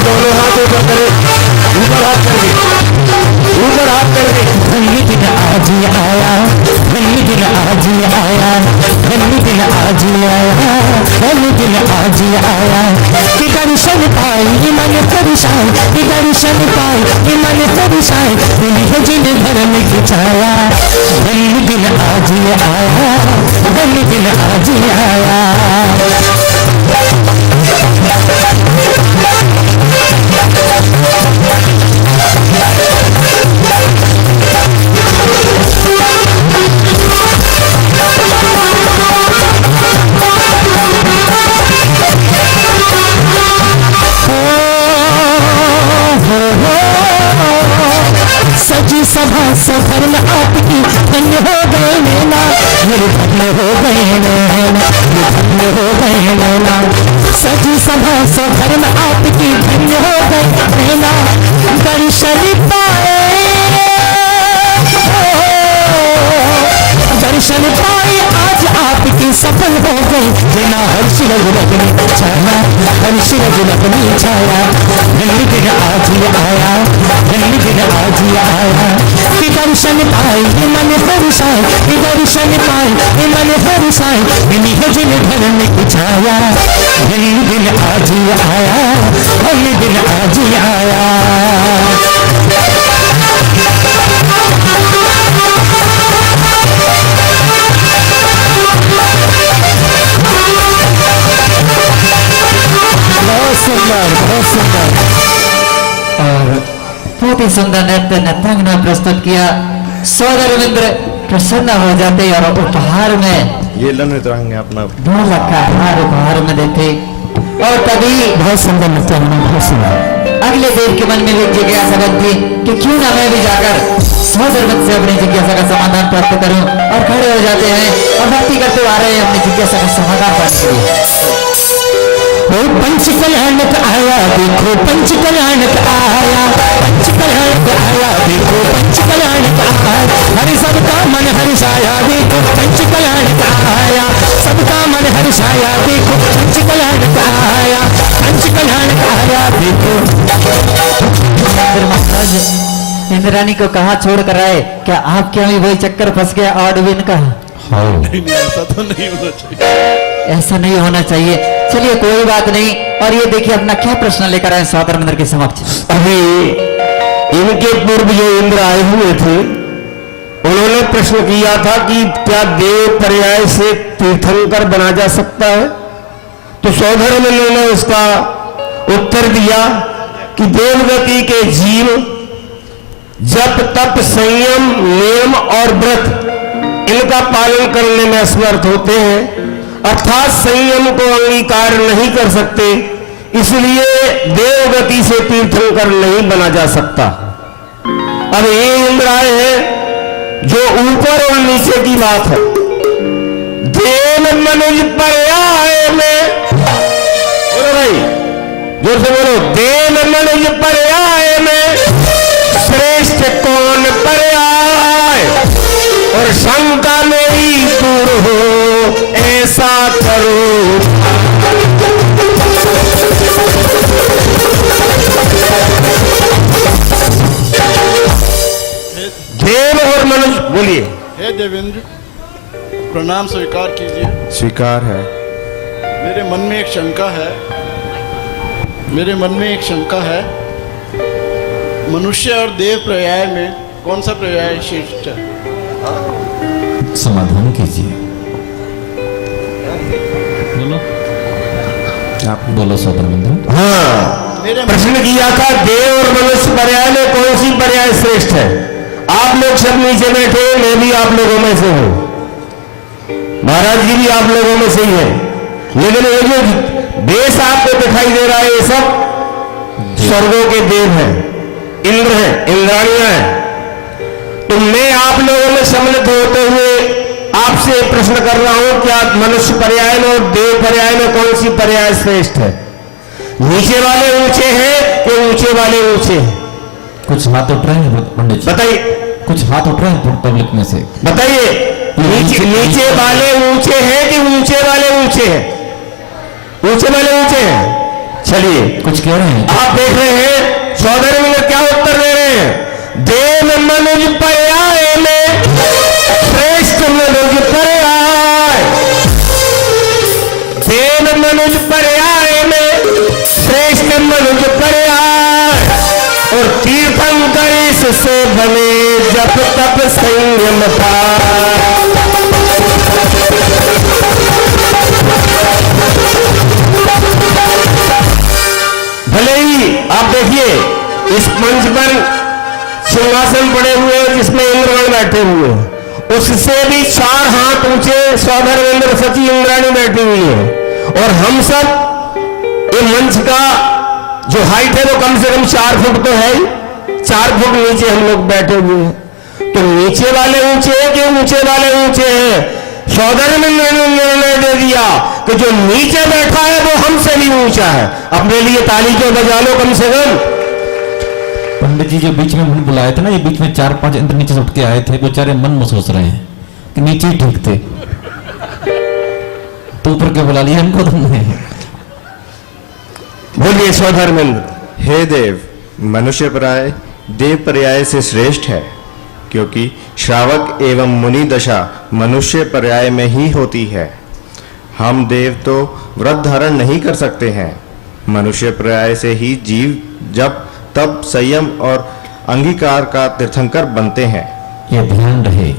दोनों हाथ ऊपर करें, ऊपर हाथ करके, ऊपर हाथ करके। आज आया, आज आया, दिन आज आया कि दर्शन पाई मन परेशान, कि दर्शन पाई मन परेशान, मिली है जिन धर्म की छाया। दिन आज आया, दिन आज आया। सजी सभा सफर में आपकी धन्य हो गए नैना, मेरे धन्य हो गए नैना, धन्य हो गए नैना। सजी सभा सफर में आपकी धन्य हो गए नैना, दर्शन पाए, दर्शन पाए आज आपकी सफल हो गई बिना हर्ष रघुलखनी छाया, हर्ष रघुलखनी छाया। दिन आज आया, दिन आज आया कि दर्शन पाए मन परेशान, कि दर्शन पाए मन परेशान, मिली है जिन धर्म की छाया। दिन आज आया, दिन आज आया। बहुत सुंदर, बहुत सुंदर और बहुत ही सुंदर नृत्य नृत्यांगना प्रस्तुत किया। सौदर रविंद्र प्रसन्न हो जाते और उपहार में ये नृत्यांगना अपना 2 लाख का उपहार में देते। और तभी बहुत सुंदर नृत्यांगना, बहुत सुंदर। अगले देव के मन में एक जिज्ञासा बनती कि क्यों ना मैं भी जाकर सौदर से अपनी जिज्ञासा का समाधान प्राप्त करूं, और खड़े हो जाते हैं और भक्ति करते आ रहे हैं अपनी जिज्ञासा का समाधान प्राप्त करिए। ओ पंच कल्याणक आया देखो, पंच कल्याणक आया, पंच कल्याणक आया देखो, पंच कल्याणक आया। हरि सबका मन हर्षाया देखो, पंच कल्याणक आया, सबका मन हर्षाया देखो, पंच कल्याणक आया, पंच कल्याणक आया देखो। फिर महाराज इंद्राणी को कहा छोड़ कर आए, क्या आपके यहाँ भी वही चक्कर फंस गया ऑडविन का? ऐसा तो नहीं होना चाहिए, ऐसा नहीं होना चाहिए। चलिए कोई बात नहीं। और ये देखिए अपना क्या प्रश्न लेकर आए सौदर मंदिर के समक्ष। अभी इनके पूर्व जो इंद्र आए हुए थे उन्होंने प्रश्न किया था कि क्या देव पर्याय से तीर्थंकर बना जा सकता है, तो सौदर मंदिर ने उसका उत्तर दिया कि देवगति के जीव जप तप संयम नियम और व्रत इनका पालन करने में असमर्थ होते हैं, अर्थात संयम को अंगीकार नहीं कर सकते, इसलिए देवगति से तीर्थंकर नहीं बना जा सकता। अब ये इंद्र आए हैं जो ऊपर और नीचे की बात है। देव मनुज पर्याय में, बोलो भाई जोर से बोलो, देव मनुज पर्याय में श्रेष्ठ कौन पर्याय, और शंका मेरी दूर हो ऐसा करो। देव और मनुष्य, बोलिए। हे देवेंद्र, प्रणाम स्वीकार कीजिए। स्वीकार है। मेरे मन में एक शंका है, मेरे मन में एक शंका है। मनुष्य और देव पर्याय में कौन सा पर्याय श्रेष्ठ है? समाधान कीजिए। बोलो, आप बोलो सौदर मंदिर। हाँ, प्रश्न किया था देव और मनुष्य पर्याय में कौन सी पर्याय श्रेष्ठ है। आप लोग सब नीचे बैठे, मैं भी आप लोगों में से हूं, महाराज जी भी आप लोगों में से ही है, लेकिन ये जो देश आपको दिखाई दे रहा है ये सब स्वर्गों के देव हैं, इंद्र हैं, इंद्राणियां हैं। तो मैं आप लोगों में सम्मिलित होते हुए आपसे प्रश्न कर रहा हूं, क्या मनुष्य पर्याय में और देव पर्याय में कौन सी पर्याय श्रेष्ठ है? नीचे वाले ऊंचे हैं कि ऊंचे वाले ऊंचे हैं? कुछ हाथ उठ रहे हैं पंडित जी, बताइए। कुछ हाथ उठ रहे हैं पब्लिक में से, बताइए। नीचे वाले ऊंचे हैं कि ऊंचे वाले ऊंचे हैं? ऊंचे वाले ऊंचे हैं। चलिए, कुछ कह रहे हैं। आप देख रहे हैं सौदर में क्या उत्तर दे रहे हैं। देव मनुज पर्याय में श्रेष्ठ मनुज पर्याय, देव मनुज उससे बने जप तप संयम पार। भले ही आप देखिए इस मंच पर सिंहासन पड़े हुए हैं जिसमें इंद्रगण बैठे हुए हैं, उससे भी 4 हाथ ऊंचे सौधर्मेंद्र सची इंद्राणी बैठी हुई है, और हम सब ये मंच का जो हाइट है वो कम से कम 4 फुट तो है ही, 4 फुट नीचे हम लोग बैठे हुए हैं। तो नीचे वाले ऊंचे हैं कि ऊंचे वाले ऊंचे हैं? सौधर्मेंद्र ने निर्णय दे दिया कि जो नीचे बैठा है वो हमसे भी ऊंचा है। अपने लिए ताली क्यों बजा लो कम से कम। पंडित जी जो बीच में उन्होंने बुलाए थे ना, ये बीच में 4-5 इंद्र नीचे से उठ के आए थे, बेचारे मन में सोच रहे हैं कि नीचे ही ठीक थे, तो ऊपर क्यों बुला लिया हमको तुमने। बोलिए सौधर्मेंद्र। हे देव, मनुष्य पर्याय देव पर्याय से श्रेष्ठ है, क्योंकि श्रावक एवं मुनि दशा मनुष्य पर्याय में ही होती है। हम देव तो व्रत धारण नहीं कर सकते हैं, मनुष्य पर्याय से ही जीव जब तब संयम और अंगीकार का तीर्थंकर बनते हैं। ये ध्यान रहे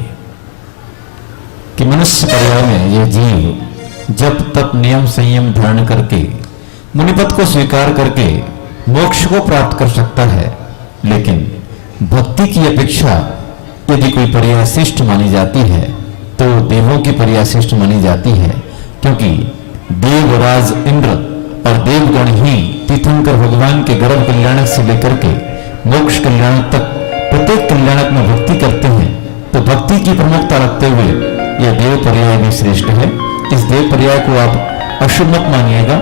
कि मनुष्य पर्याय में ये जीव जब तक नियम संयम धारण करके मुनिपद को स्वीकार करके मोक्ष को प्राप्त कर सकता है, लेकिन भक्ति की अपेक्षा यदि कोई पर्याय श्रेष्ठ मानी जाती है तो देवों की पर्याय श्रेष्ठ मानी जाती है, क्योंकि देवराज इंद्र और देवगण ही तीर्थंकर भगवान के गर्भ कल्याणक से लेकर के मोक्ष कल्याणक तक प्रत्येक कल्याणक में भक्ति करते हैं। तो भक्ति की प्रमुखता रखते हुए यह देव पर्याय भी श्रेष्ठ है। इस देव पर्याय को आप अशुभ मत मानिएगा,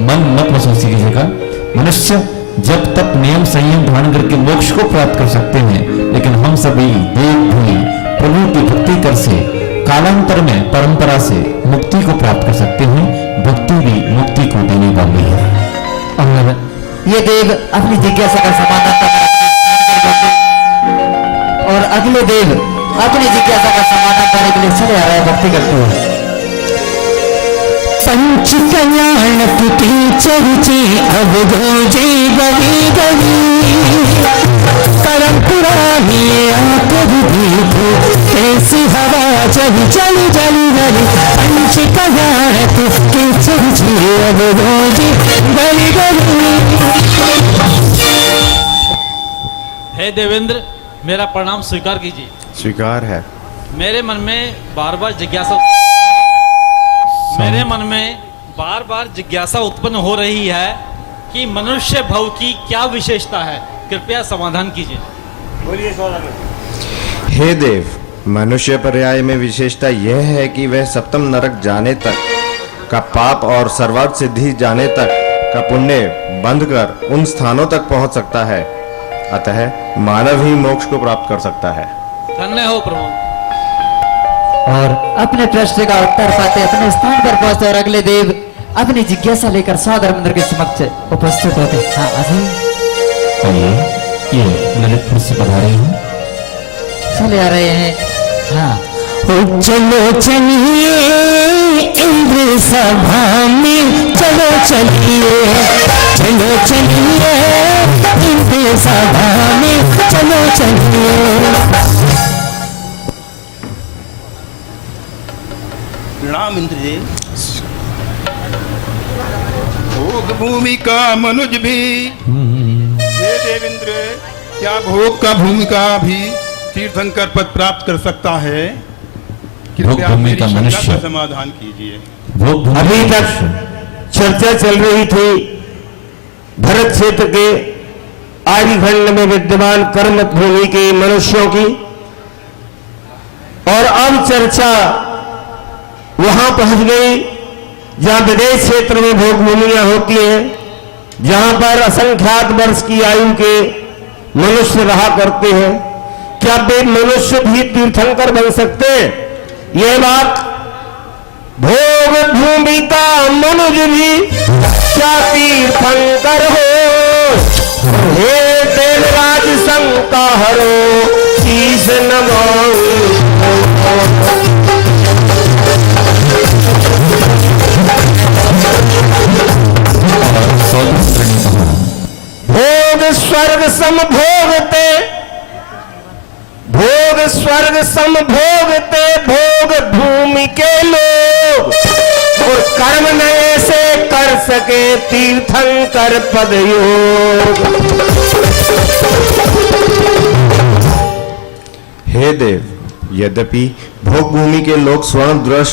मन मत महसूस कीजिएगा। मनुष्य जब तक नियम संयम धारण करके मोक्ष को प्राप्त कर सकते हैं, लेकिन हम सभी देव भी प्रभु की भक्ति कर से कालांतर में परंपरा से मुक्ति को प्राप्त कर सकते हैं। भक्ति भी मुक्ति को देने वाली है। और ये देव अपनी जिज्ञासा का समाधान और अगले देव अपनी जिज्ञासा का समाधान करने के लिए चले आ रहे हैं भक्ति करते हुए। पंच कल्याण की चर्चे अब गूंजे गली गली, करम पुरानी आकर देखो कैसी हवा चली चली चली गली। पंच कल्याण की चर्चे अब गूंजे गली गली। हे देवेंद्र, मेरा प्रणाम स्वीकार कीजिए। स्वीकार है। मेरे मन में बार बार जिज्ञासा उत्पन्न हो रही है कि मनुष्य भव की क्या विशेषता है, कृपया समाधान कीजिए। हे देव, मनुष्य पर्याय में विशेषता यह है कि वह सप्तम नरक जाने तक का पाप और सर्वार्थ सिद्धि जाने तक का पुण्य बंध कर उन स्थानों तक पहुंच सकता है। अतः मानव ही मोक्ष को प्राप्त कर सकता है। धन्य हो प्रभु। और अपने प्रश्न का उत्तर पाते अपने स्थान पर पहुंचते और अगले देव अपनी जिज्ञासा लेकर सौधर्मेंद्र के समक्ष उपस्थित होते। हाँ आइए, ये ललितपुर से पधारे हैं, चले आ रहे हैं। हाँ, ओ चलो चलिए इंद्र सभा में, चलो चलिए चलो चलिए इंद्र सभा में, चलो चलिए। प्रणाम इंद्रदेव। भोग भूमि का मनुज भी, हे देवेंद्र, क्या भोग का भूमि का भी तीर्थंकर पद प्राप्त कर सकता है? कृपया भूमि मेरी का शंका मनुष्य। का समाधान कीजिए। अभी तक चर्चा चल रही थी भरत क्षेत्र के आदिखंड में विद्यमान कर्म भूमि के मनुष्यों की, और अब चर्चा वहां पहुंच गई जहां विदेश क्षेत्र में भोग भूमियां होती हैं, जहां पर असंख्यात वर्ष की आयु के मनुष्य रहा करते हैं। क्या वे मनुष्य भी तीर्थंकर बन सकते? यह बात भोग भूमि का मनुज भी क्या तीर्थंकर हो? हे देवराज शंका हरो शीश नमामि। भोग स्वर्ग सम भोगते स्वर्ग समभोगते भोग भूमि के लोग, और कर्म नए से कर सके तीर्थंकर पद योग। हे देव, यद्यपि भोग भूमि के लोग स्वर्ण दृश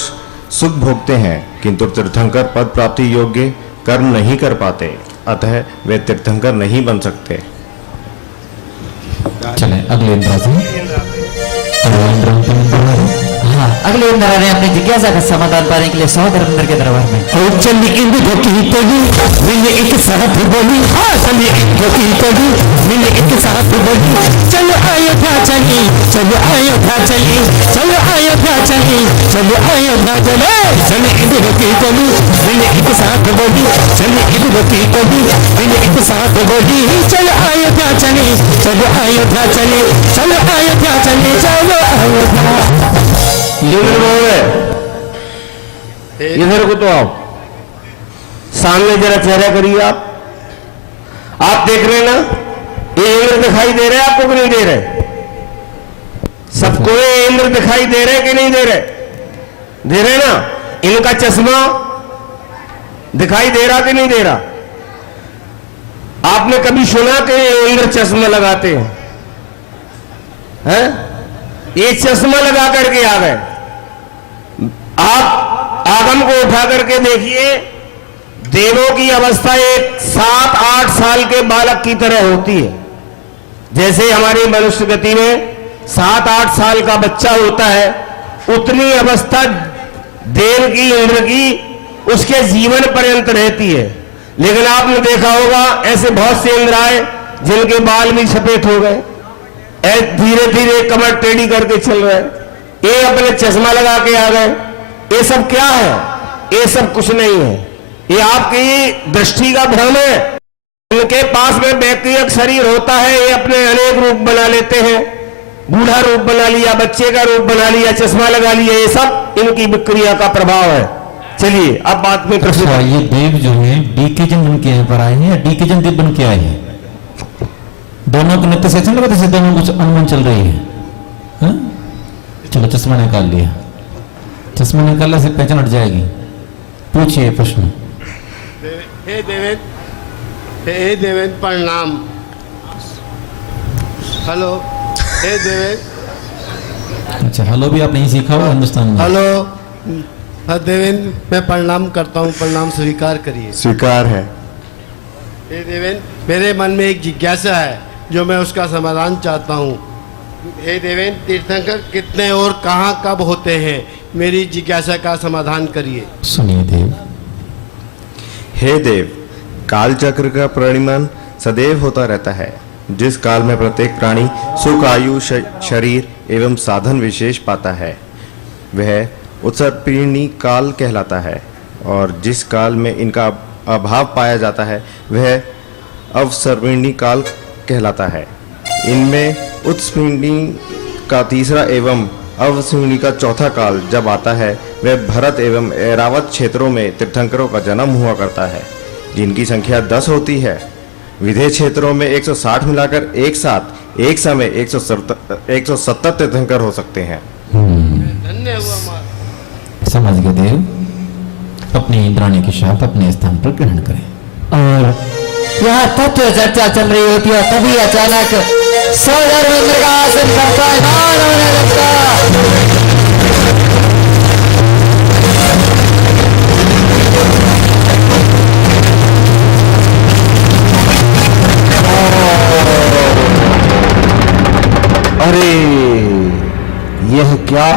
सुख भोगते हैं, किंतु तीर्थंकर पद प्राप्ति योग्य कर्म नहीं कर पाते, अतः वे तीर्थंकर नहीं बन सकते। चले अगले इंद्रा से। हाँ, अगले इंद्रा ने अपनी जिज्ञासा का समाधान पाने के लिए सौधर्मेंद्र के दरबार में चली इंद्र की तोड़ी मैंने एक साथ बोली, हाँ चली इंद्र की तोड़ी मैंने एक साथ बोली, चलो अयोध्या चली, चलो अयोध्या चली, चलो अयोध्या चली, चलो अयोध्या चले, चली इंद्र की तोड़ी मैंने एक साथ बोली, चली इंद्र की तोड़ी मैंने एक साथ बोली, चलो अयोध्या चली, चलो अयोध्या चली, चलो अयोध्या चली, चलो अयोध्या। इधर को तो आओ, सामने जरा चेहरा करिए। आप देख रहे हैं ना, ये इंद्र दिखाई दे रहे आपको कि नहीं दे रहे? सबको ये इंद्र दिखाई दे रहे कि नहीं दे रहे? दे रहे ना? इनका चश्मा दिखाई दे रहा कि नहीं दे रहा? आपने कभी सुना कि ये इंद्र चश्मा लगाते हैं? हैं? ये चश्मा लगा करके आ गए। आप आगम को उठा करके देखिए, देवों की अवस्था एक 7-8 साल के बालक की तरह होती है। जैसे हमारी मनुष्य गति में 7-8 साल का बच्चा होता है, उतनी अवस्था देव की, इंद्र की उसके जीवन पर्यंत रहती है। लेकिन आपने देखा होगा ऐसे बहुत से इंद्र आए जिनके बाल भी सफेद हो गए, धीरे धीरे कमर टेढ़ी करके चल रहे, ये अपने चश्मा लगा के आ गए। ये सब क्या है? ये सब कुछ नहीं है, ये आपकी दृष्टि का भ्रम है। इनके पास में व्यक्तिगत शरीर होता है, ये अपने अनेक रूप बना लेते हैं। बूढ़ा रूप बना लिया, बच्चे का रूप बना लिया, चश्मा लगा लिया, ये सब इनकी विक्रिया का प्रभाव है। चलिए अब बात में प्रश्न। अच्छा, ये देव जो है डीके जन बन के यहाँ पर आए हैं या डीके जन देव बन के आए हैं? दोनों को नित्य से अच्छा लगा, जैसे दोनों कुछ अनुमान चल रही है। हाँ? चलो चश्मा निकाल लिया, चश्मा निकालने से पहचान हट जाएगी। पूछिए प्रश्न। हे देवेंद्र प्रणाम। हेलो, हे देवेंद्र। अच्छा, हेलो भी आप नहीं सीखा हो हिंदुस्तान में? हेलो, हाँ देवेंद्र, मैं प्रणाम करता हूँ, प्रणाम स्वीकार करिए। स्वीकार है। हे देवेंद्र, मेरे मन में एक जिज्ञासा है जो मैं उसका समाधान चाहता हूँ। हे देवेंद्र, तीर्थंकर कितने और कहाँ कब होते हैं? मेरी जिज्ञासा का समाधान करिए। सुनिए देव। हे देव, काल चक्र का परिणाम सदैव होता रहता है। जिस काल में प्रत्येक प्राणी सुख, आयु, शरीर एवं साधन विशेष पाता है, वह उत्सर्पिणी काल कहलाता है, और जिस काल में इनका अभाव पाया जाता है वह अवसर्पिणी काल कहलाता है। इनमें उत्सर्पिणी का तीसरा एवं अवसर्पिणी का चौथा काल जब आता है, वह भरत एवं ऐरावत क्षेत्रों में तीर्थंकरों का जन्म हुआ करता है, जिनकी संख्या 10 होती है। विधेय क्षेत्रों में 160 मिलाकर एक साथ एक समय 170 तीर्थंकर हो सकते हैं। धन्य हुआ माँ। समझ गए देव, अपनी इंद्राणी के साथ अपने स्थान पर ग्रहण करें। और यहाँ तत्व चर्चा चल रही होती है, तभी अचानक सौधर्मेंद्र का आसन करता है, नाद होने लगता। अरे यह क्या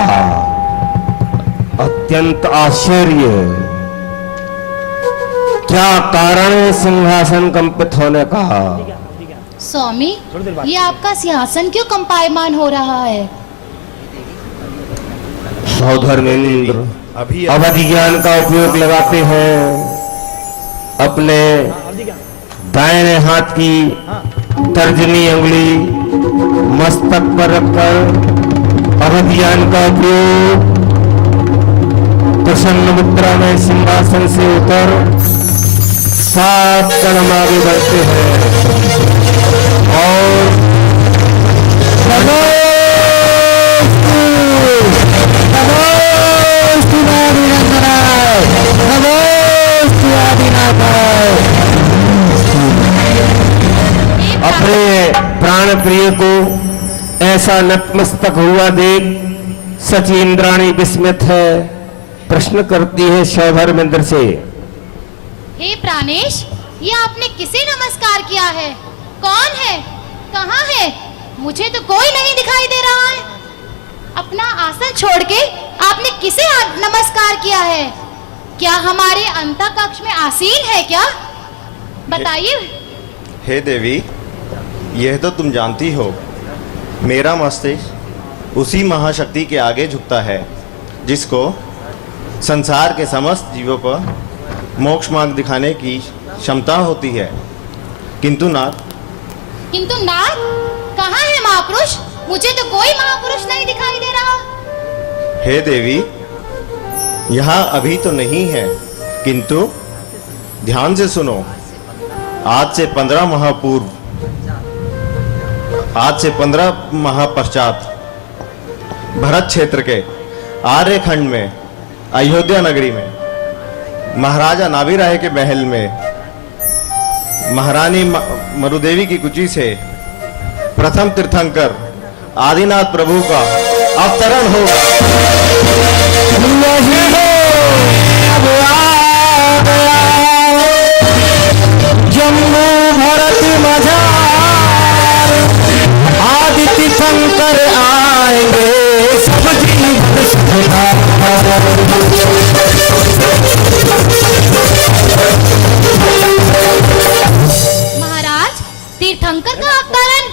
अत्यंत आश्चर्य! क्या कारण है सिंहासन कंपित होने का? स्वामी, ये आपका सिंहासन क्यों कंपायमान हो रहा है? सौधर्मेंद्र अवधि ज्ञान का उपयोग लगाते हैं, अपने दाहिने हाथ की तर्जनी अंगुली मस्तक पर रखकर अवधि ज्ञान का उपयोग प्रसन्न मुद्रा में सिंहासन से उतर 7 कदम आगे बढ़ते हैं और प्राण प्रिय को ऐसा नतमस्तक हुआ देख सची इंद्राणी विस्मित है, प्रश्न करती है सौधर्मेंद्र से। हे प्राणेश, ये आपने किसे नमस्कार किया है? कौन है? कहाँ है? मुझे तो कोई नहीं दिखाई दे रहा है। अपना आसन छोड़ के आपने किसे नमस्कार किया है? क्या हमारे अंतः कक्ष में आसीन है क्या? बताइए। हे देवी, यह तो तुम जानती हो, मेरा मस्तिष्क उसी महाशक्ति के आगे झुकता है जिसको संसार के समस्त जीवों पर मोक्ष मार्ग दिखाने की क्षमता होती है। किंतु नाथ, कहाँ है महापुरुष? मुझे तो कोई महापुरुष नहीं दिखाई दे रहा। हे देवी, यहाँ अभी तो नहीं है, किंतु ध्यान से सुनो। आज से 15 माह पश्चात भरत क्षेत्र के आर्यखंड में अयोध्या नगरी में महाराजा नाभिराय के महल में महारानी मरुदेवी की कुची से प्रथम तीर्थंकर आदिनाथ प्रभु का अवतरण होगा। जम्मू भरत मजार आदित्य शंकर आएंगे, सब जीवन सुधार। महाराज, तीर्थंकर का अवतरण,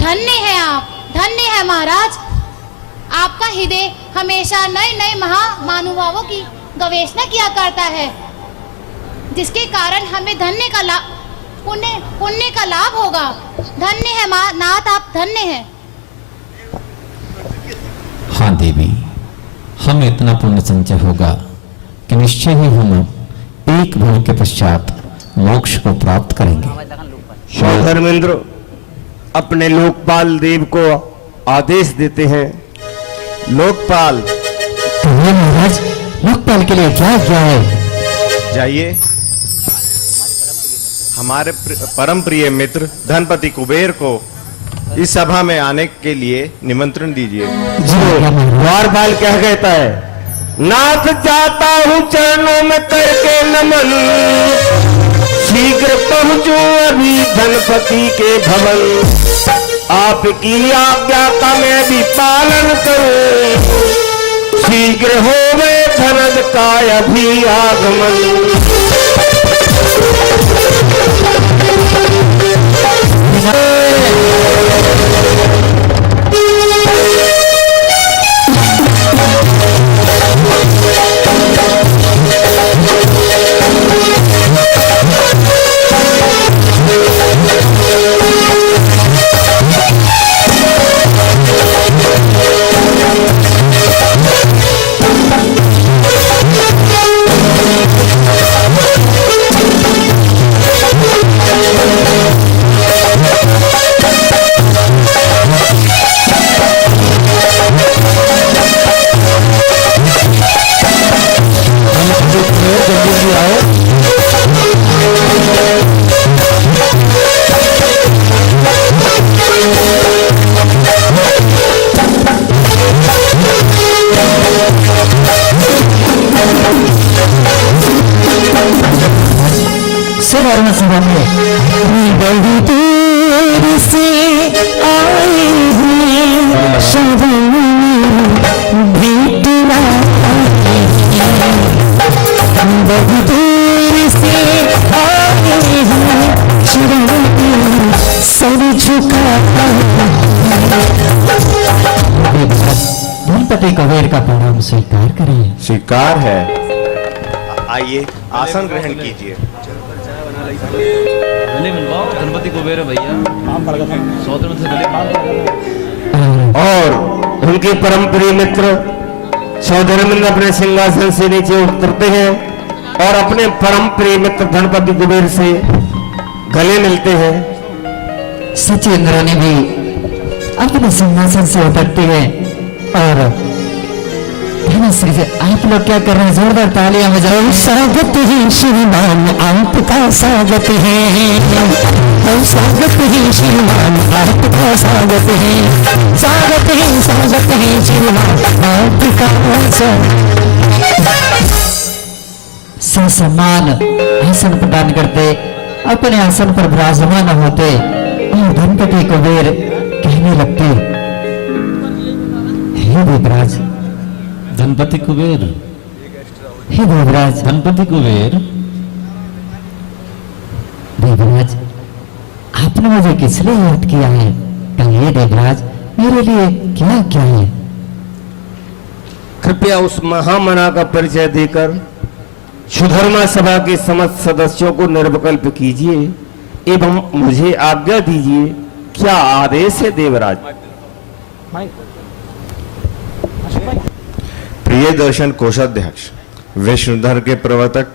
धन्य है आप, धन्य है महाराज। आपका हृदय हमेशा नए नए महानुभावों की गवेषणा किया करता है, जिसके कारण हमें धन्य का लाभ, पुण्य का लाभ होगा। धन्य है नाथ, आप धन्य हैं। हाँ देवी, हम इतना पुण्य संचय होगा कि निश्चय ही हम एक भव के पश्चात मोक्ष को प्राप्त करेंगे। सौधर्मेंद्र अपने लोकपाल देव को आदेश देते हैं। लोकपाल, महाराज, लोकपाल के लिए क्या क्या है? जाइए, हमारे परम प्रिय मित्र धनपति कुबेर को इस सभा में आने के लिए निमंत्रण दीजिए। द्वारपाल क्या कहता है? नाथ जाता हूँ चरणों में करके नमन, शीघ्र पहुँचूं अभी धनपति के भवन। आपकी आज्ञा का मैं भी पालन करूं, शीघ्र होवे धनद का अभी आगमन। बहुत दूर से आए हैं शरण भेंटना, बहुत दूर से आए हैं शरण सर झुका। धनपति कुबेर का प्रणाम स्वीकार करिए। स्वीकार है। आइए आसन ग्रहण कीजिए। गले मिलवाओ, गणपति कुबेर है भैया, सौतन से गले। और उनके परम प्रिय मित्र सौधर्मेंद्र अपने सिंहासन से नीचे उतरते हैं और अपने परम प्रिय मित्र धनपति कुबेर से गले मिलते हैं। सचेंद्र ने भी अपने सिंहासन से उतरते हैं और धन सिर्फ आप लोग क्या कर रहे हैं? जोरदार तालियां बजाओ। स्वागत है श्रीमान आपका स्वागत है, स्वागत है श्रीमान आपका स्वागत है, स्वागत है श्रीमान आपका ससम्मान आसन प्रदान करते अपने आसन पर विराजमान होते और धनपति कुबेर कहने लगते, हे देवराज, धनपति कुबेर, हे देवराज, धनपति कुबेर, देवराज आपने मुझे किस लिए याद किया है? कहिए देवराज, मेरे लिए क्या क्या है? कृपया उस महामना का परिचय देकर सुधर्मा सभा के समस्त सदस्यों को निर्विकल्प कीजिए एवं मुझे आज्ञा दीजिए। क्या आदेश है देवराज? प्रिय दर्शन कोषाध्यक्ष, विष्णुधर के प्रवर्तक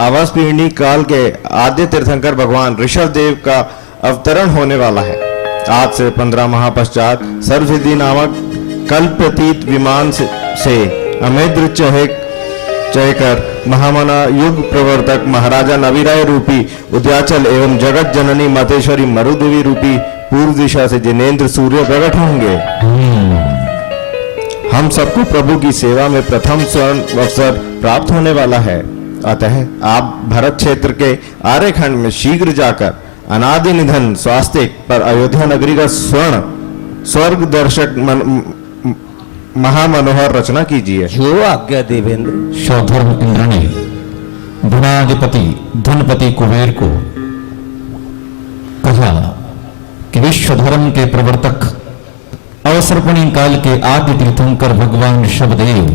आवास पीढ़ी काल के आद्य तीर्थंकर भगवान ऋषभ देव का अवतरण होने वाला है। आज से 15 माह पश्चात सर्वसिद्धि नामक कल्पप्रतीत विमान से अमेद्र चहकर महामना युग प्रवर्तक महाराजा नवीराय रूपी उद्याचल एवं जगत जननी मातेश्वरी मरुदेवी रूपी पूर्व दिशा से जिनेन्द्र सूर्य प्रकट होंगे। हम सबको प्रभु की सेवा में प्रथम स्वर्ण अवसर प्राप्त होने वाला है। अतः आप भरत क्षेत्र के आर्यखंड में शीघ्र जाकर अनादि निधन स्वास्तिक पर अयोध्या नगरी का स्वर्ग दर्शक महामनोहर रचना कीजिए। जो आज्ञा देवेंद्र। सौधर्म इंद्र ने धनाधिपति धनपति कुबेर को कहा कि विश्व धर्म के प्रवर्तक अवसर्पणी काल के आदि तीर्थंकर भगवान ऋषभदेव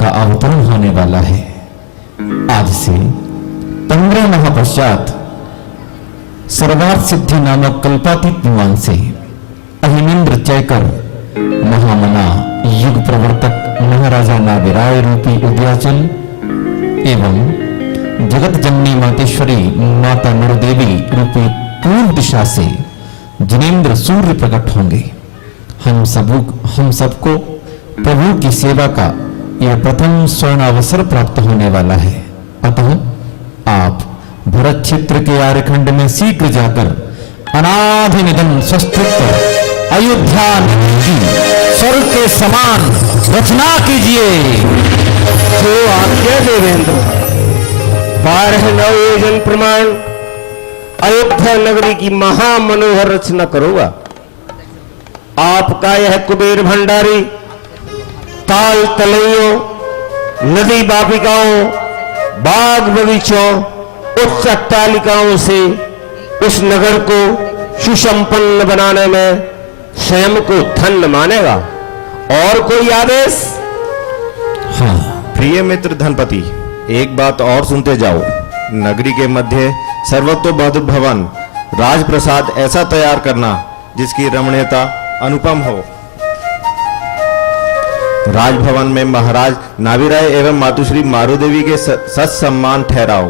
का अवतरण होने वाला है। आज से 15 माह पश्चात सर्वार्थ सिद्धि नामक कल्पातीत विमान से अहिमेंद्र चयकर महामना युग प्रवर्तक महाराजा नाविराय रूपी उद्याचल एवं जगत जननी मातेश्वरी माता नरदेवी रूपी पूर्व दिशा से जिनेन्द्र सूर्य प्रकट होंगे। हम सबको प्रभु की सेवा का यह प्रथम स्वर्ण अवसर प्राप्त होने वाला है। अतः आप भरत क्षेत्र के आर्यखंड में शीघ्र जाकर अनादि निधन स्वस्थित अयोध्या की स्वर्ग के समान रचना कीजिए। जो आज्ञा देवेंद्र। 12 योजन प्रमाण अयोध्या नगरी की महामनोहर रचना करूंगा। आपका यह कुबेर भंडारी ताल तलैयों, नदी बापिकाओं, बाग बगीचों, उच्च अट्टालिकाओं से उस नगर को सुसंपन्न बनाने में स्वयं को धन्य मानेगा। और कोई आदेश? हाँ। प्रिय मित्र धनपति, एक बात और सुनते जाओ। नगरी के मध्य सर्वतोभद्र भवन राजप्रसाद ऐसा तैयार करना जिसकी रमणीयता अनुपम हो। राजभवन में महाराज नाविराय एवं मातुश्री मारुदेवी के सत्सम्मान ठहराओ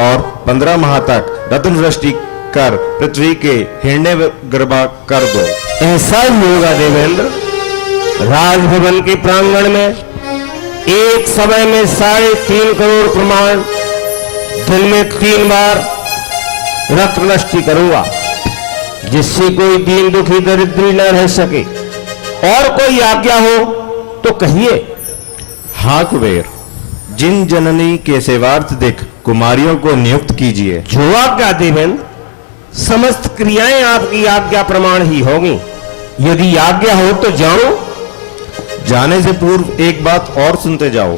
और 15 माह तक रत्न वृष्टि कर पृथ्वी के हिरण्य गर्भा कर दो। ऐसा ही होगा देवेंद्र। राजभवन के प्रांगण में एक समय में 3.5 करोड़ प्रमाण दिन में 3 बार रत्नवृष्टि करूंगा, जिससे कोई दीन दुखी दरिद्री न रह सके। और कोई आज्ञा हो तो कहिए। हाँ कुबेर, जिन जननी के सेवार्थ देख कुमारियों को नियुक्त कीजिए। जो आज्ञा देवेंद्र। समस्त क्रियाएं आपकी आज्ञा प्रमाण ही होंगी। यदि आज्ञा हो तो जाओ। जाने से पूर्व एक बात और सुनते जाओ।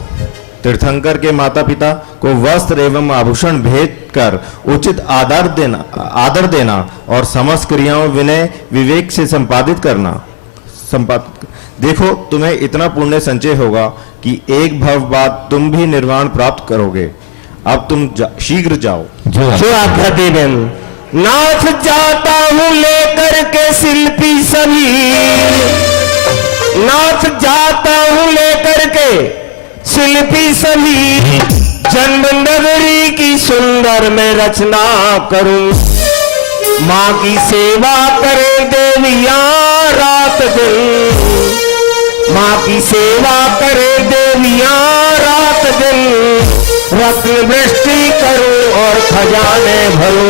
तीर्थंकर के माता पिता को वस्त्र एवं आभूषण भेंट कर उचित आदर देना और समस्त क्रियाओं विनय विवेक से संपादित करना। देखो, तुम्हें इतना पुण्य संचय होगा कि एक भव बाद तुम भी निर्वाण प्राप्त करोगे। अब तुम शीघ्र जाओ। जो आज्ञा देवेंद्र। नाथ जाता हूं लेकर के शिल्पी सभी, नाथ जाता हूं लेकर के शिल्पी सभी, जन्म नगरी की सुंदर मैं रचना करूं। माँ की सेवा करे देवियां रात दिन, माँ की सेवा करे देवियां रात दिन, रत्न वृष्टि करो और खजाने भरो।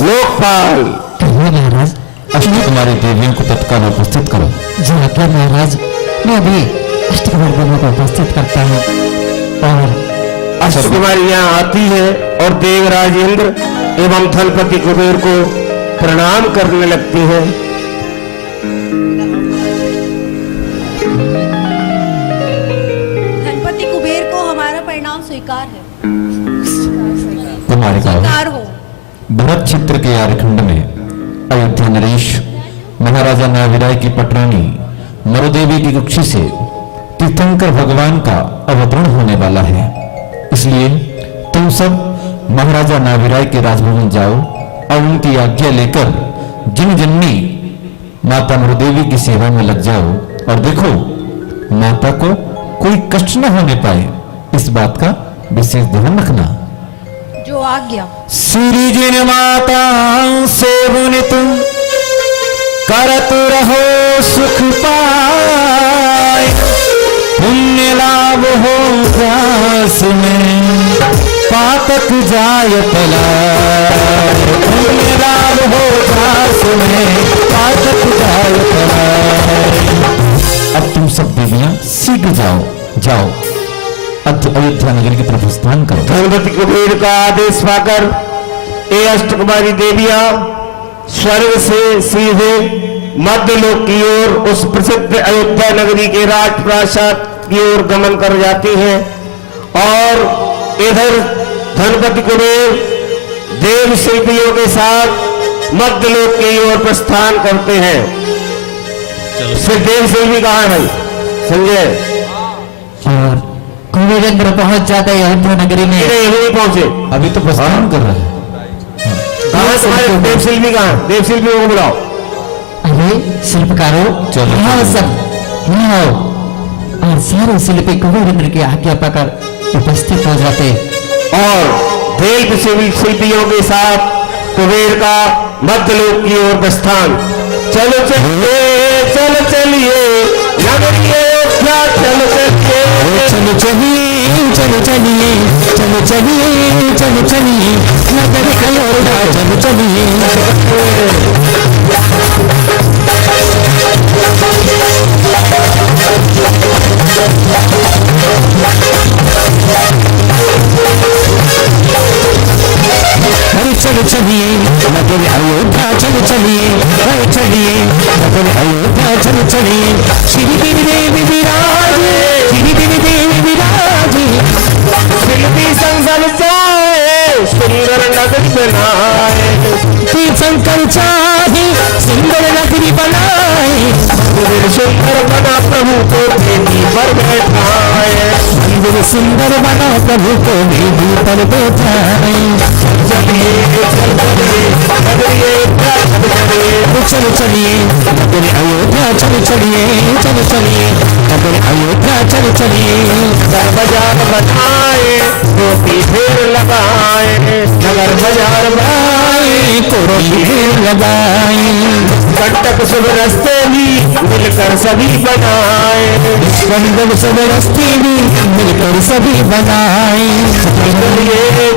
लोकपाल महाराज, अष्टकुमारी देवियों को तत्काल उपस्थित करो। जी आज्ञा महाराज, मैं भी अष्टकुमार देवियों को उपस्थित करता हूँ। और अष्टकुमारी यहाँ आती है और देवराज इंद्र एवं धनपति कुबेर को प्रणाम करने लगती है। धनपति कुबेर को हमारा परिणाम स्वीकार है। तुम्हारे स्वीकार हो। भरत क्षेत्र के आर्यखंड में अयोध्या नरेश महाराजा नाविराय की पटरानी मरुदेवी की कुक्षी से तीर्थंकर भगवान का अवतरण होने वाला है। इसलिए तुम सब महाराजा नाविराय के राजभवन जाओ और उनकी आज्ञा लेकर जिन जन्मी माता मरुदेवी की सेवा में लग जाओ और देखो माता को कोई कष्ट न होने पाए, इस बात का विशेष ध्यान रखना। जो आज्ञा। श्री जिन माता सेवन तुम करत रहो सुख पाए, पुण्य लाभ हो व्यास में पातक जाय पलाय, पुण्य लाभ हो व्यास में पातक जाय पलाय। अब तुम सब देवियां शीघ्र जाओ जाओ अयोध्या नगर की तरफ स्नान करो। धनपति कुबेर का आदेश पाकर ये अष्टकुमारी देवियां स्वर्ग से सीधे मध्यलोक की ओर उस प्रसिद्ध अयोध्या नगरी के राजप्रासाद की ओर गमन कर जाती हैं और इधर धनपति कुबेर देव शिल्पियों के साथ मध्यलोक की ओर प्रस्थान करते हैं। फिर देव शिल्पी कहाँ है भाई संजय? और कुबेरेंद्र पहुंच जाते हैं अयोध्या नगरी में। नहीं पहुंचे, अभी तो प्रस्थान कर रहे हैं। कहाँ तुम्हारे देव शिल्पी कहाँ? देव शिल्पियों को बुलाओ। अरे शिल्पकारों, यहाँ सब यहाँ आओ। और सारे शिल्पी कुबेरेंद्र की आज्ञा पाकर उपस्थित हो जाते और देव शिल्पियों के साथ कुबेर का मध्यलोक की ओर प्रस्थान। चलो चलिए चलो चलिए नगरी अयोध्या, चलो चलिए चलो चलिए चलो चलिए चलो चलिए चलो चलिए नगर अयोध्या, चलो चलिए। अरे चलो चलिए नगर अयोध्या, चलो चलिए, अरे चलिए नगर अयोध्या, चलो चलिए। श्री देवी देवी विराजे, श्री देवी देवी विराजे, शिल्पी संसद जाए सुंदर नगरी बनाए, तीर्थंकर चाहे सुंदर नगरी बनाए, सुंदर बना प्रभु को वेदी पर बैठाए, मंदिर सुंदर बना प्रभु को वेदी पर बैठाए। चलिए चलो चलिए नगर अयोध्या, चलो चलिए चलो चलिए नगर अयोध्या, चलो चलिए। नगर बाजार बनाए रोटी ढेर लगाए, नगर बाजार बनाए को रोटी ढेर लगाए, कंटक शुभ रस्ते भी मिलकर सभी बनाए, कंटक शुभ रस्ते भी मिलकर सभी बनाए।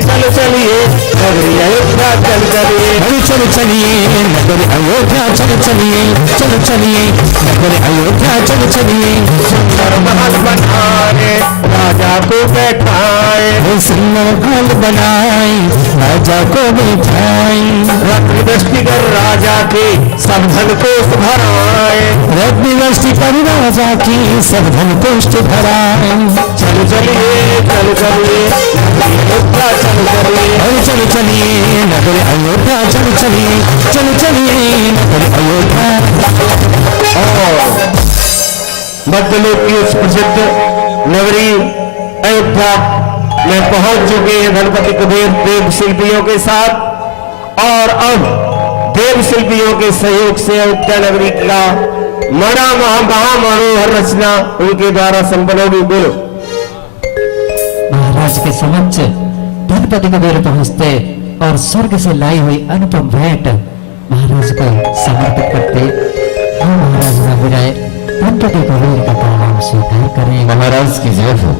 चलो चलिए नगरी अयोध्या, चल चलिए, अरे चलो चलिए नगर अयोध्या, चलो चलिए चलो चलिए नगर अयोध्या, चलो चलिए। सुंदर महल बनाए राजा को बैठाए, सुंदर महल बनाए राजा को बैठाए, रत्न दृष्टि कर राजा के सब धन कोष भराए, रत्न दृष्टि कर राजा की सब धन कोष भराए। चलो चलिए चलो चलिए अयोध्या, चलो चलिए, अरे चलो चलिए नगर अयोध्या, चलो चलिए चलो चलिए नगर अयोध्या। और मध्यलोक की उस प्रसिद्ध नगरी अयोध्या में पहुंच चुके हैं धनपति कुबेर देव शिल्पियों के साथ। और अब देव शिल्पियों के सहयोग से अयोध्या नगरी का महामनोहर रचना उनके द्वारा संपन्न होगी। बोलो। महाराज के समक्ष धनपति कुबेर पहुंचते और स्वर्ग से लाई हुई अनुपम भेंट महाराज को समर्पित करते हम महाराज नगराय धनपति कुबेर का प्रणाम स्वीकार करें। महाराज की जय हो।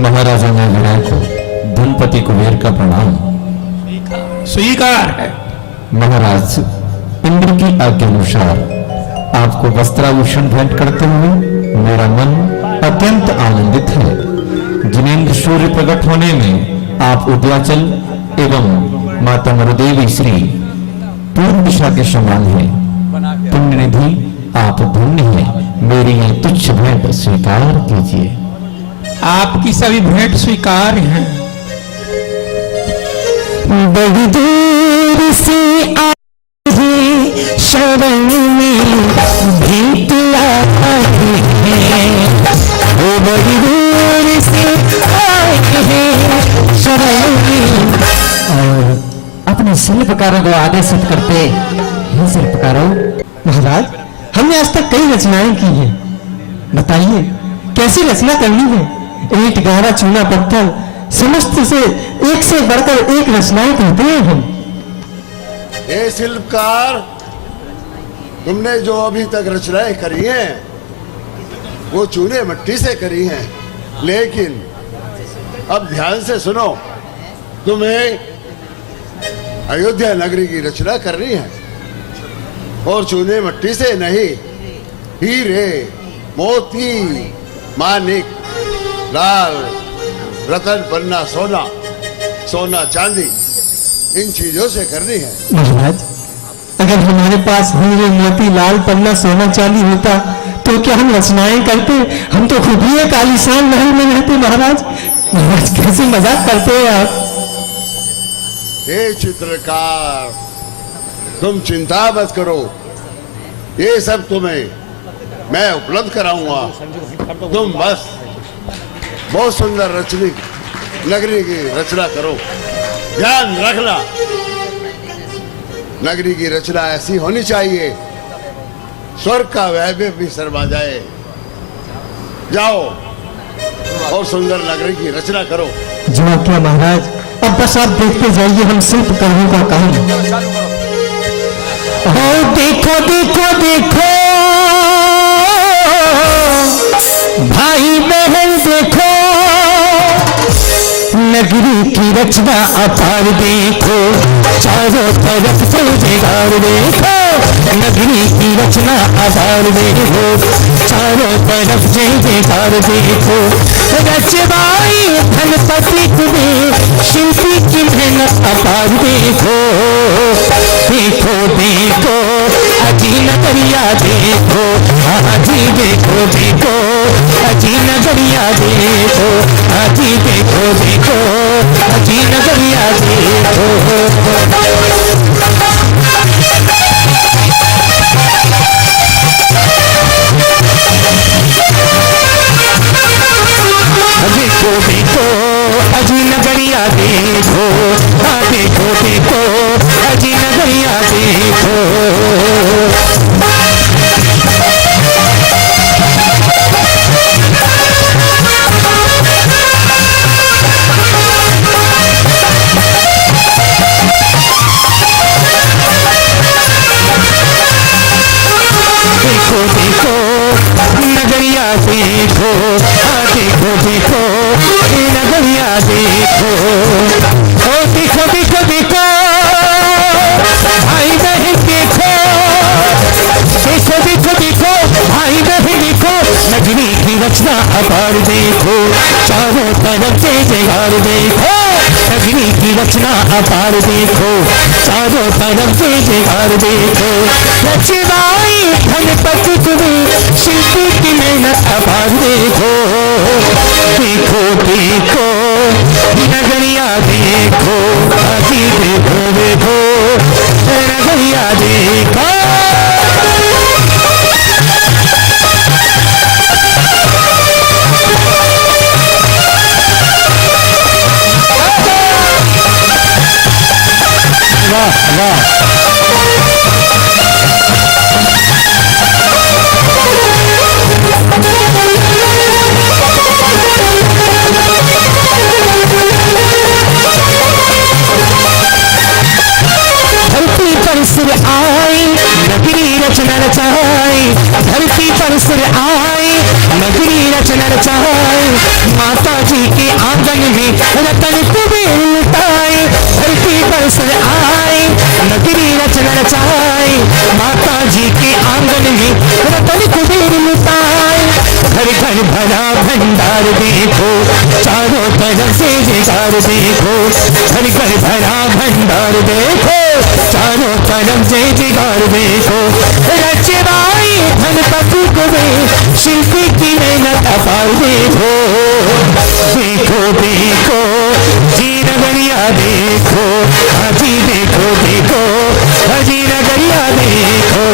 महाराजा नगराय को धनपति कुबेर का प्रणाम स्वीकार है। महाराज, इंद्र की आज्ञा अनुसार आपको वस्त्राभूषण भेंट करते हुए मेरा मन अत्यंत आनंदित है। जिनेंद्र सूर्य प्रकट होने में आप उद्याचल एवं माता मरुदेवी श्री पूर्व दिशा के समान है। पुण्य निधि आप धन्य हैं। मेरी ये तुच्छ भेंट स्वीकार कीजिए। आपकी सभी भेंट स्वीकार हैं। बड़ी दूर से आए शरण में भेंट लाए हैं, वो बड़ी दूर से आए हैं शरण में। और अपने शिल्पकारों को आदेशित करते हे शिल्पकारों। महाराज, हमने आज तक कई रचनाएं की हैं, बताइए कैसी रचना करनी है? ईंट, गारा, चूना, पत्थर समस्त से बढ़कर एक रचनाएं करते हैं हम। हे शिल्पकार, तुमने जो अभी तक रचनाएं करी हैं वो चूने मिट्टी से करी हैं, लेकिन अब ध्यान से सुनो, तुम्हें अयोध्या नगरी की रचना करनी है और चूने मिट्टी से नहीं, हीरे, मोती, मानिक, लाल, रतन, पन्ना, सोना, सोना चांदी, इन चीजों से करनी है। महाराज, अगर हमारे पास हीरे, मोती, लाल, पन्ना, सोना, चांदी होता तो क्या हम रचनाएं करते? हम तो खुद ही एक आलीशान महल में रहते। महाराज, महाराज कैसे मजाक करते हैं आप? हे चित्रकार, तुम चिंता मत करो, ये सब तुम्हें मैं उपलब्ध कराऊंगा। तुम बस बहुत सुंदर नगरी की रचना करो। ध्यान रखना, नगरी की रचना ऐसी होनी चाहिए स्वर्ग का वैभव भी शर्मा जाए। जाओ और सुंदर नगरी की रचना करो। जो क्या महाराज, अब बस आप देखते जाइए हम शिल्पकारों का काम। ओ देखो देखो देखो भाई बहन देखो, नगरी की रचना अपार देखो, चारों तरफ से जगार देखो। नगरी की रचना अपार देखो, चारों तरफ से जगार देखो। रचवाई धनपति कुबेर, शिल्पी की मेहनत अपार देखो। देखो देखो अजी नगरिया देखो, आजी देखो देखो अजी नगरिया देखो, आजी देखो देखो अजी नगरिया देखो। देखो देखो अजी नगरिया देखो, देखो देखो अजी नगरिया देखो। देखो देखो नगरिया देखो, देखो देखो नगरिया देखो। ओ देखो देखो देखो भाई बहन देखो, देखो देखो देखो भाई बहन देखो। नगरी की रचना अपार देखो, चारों तरफ से जगार देखो। नगरी की रचना अपार देखो, चारों तरफ से जगार देखो। रचनाई धनपति कुबेर, शिल्पी की मेहनत अपार देखो। देखो देखो नगरिया देखो, अजी देखो देखो नगरिया देखो। वाह वाह, सुर आई नगरी रचना रचाई, धरती पर सुर आई नगरी रचना रचाई, माता जी के आंगन में रतन कुबेर लुटाए, धरती पर सुर आई नगरी रचना रचाई, माता जी के आंगन में रतन कुबेर लुटाए, घर घर भरा भंडार देखो, चारों तरफ से जयकार देखो, घर घर भरा भंडार देखो, चारों तरफ से जयकार देखो, रचवाई धनपति कुबेर शिल्पी की मेहनत अपार देखो, देखो देखो जी नगरिया देखो, हाजी देखो देखो हाजी नगरिया देखो,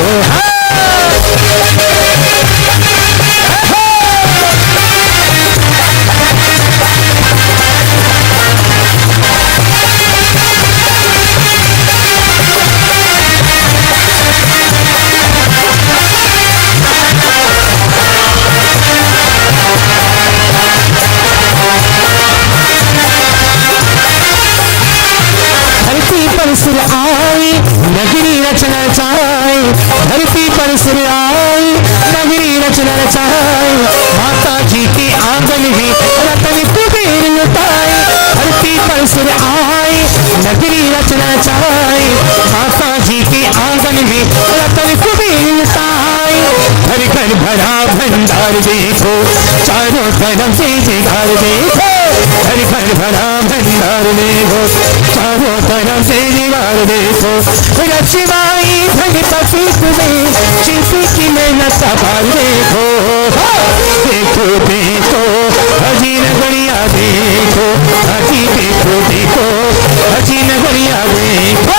सुर आई नगरी रचना रचाई, धरती पर सुर आई नगरी रचना रचाई, माता जी के आंगन में रतन कुबेर लुटाए, धरती पर सुर आई नगरी रचना रचाई, माता जी के आंगन में रतन कुबेर लुटाए, घर घर भरा भंडार देखो, चारों तरफ से जयकार देखो, घर घर भरा भंडार देखो, चारों तरफ से जयकार देखो, रचवाई धनपति कुबेर शिल्पी की मेहनत अपार देखो, देखो देखो हाजी नगरिया देखो, हाजी देखो देखो हाजी नगरिया देखो,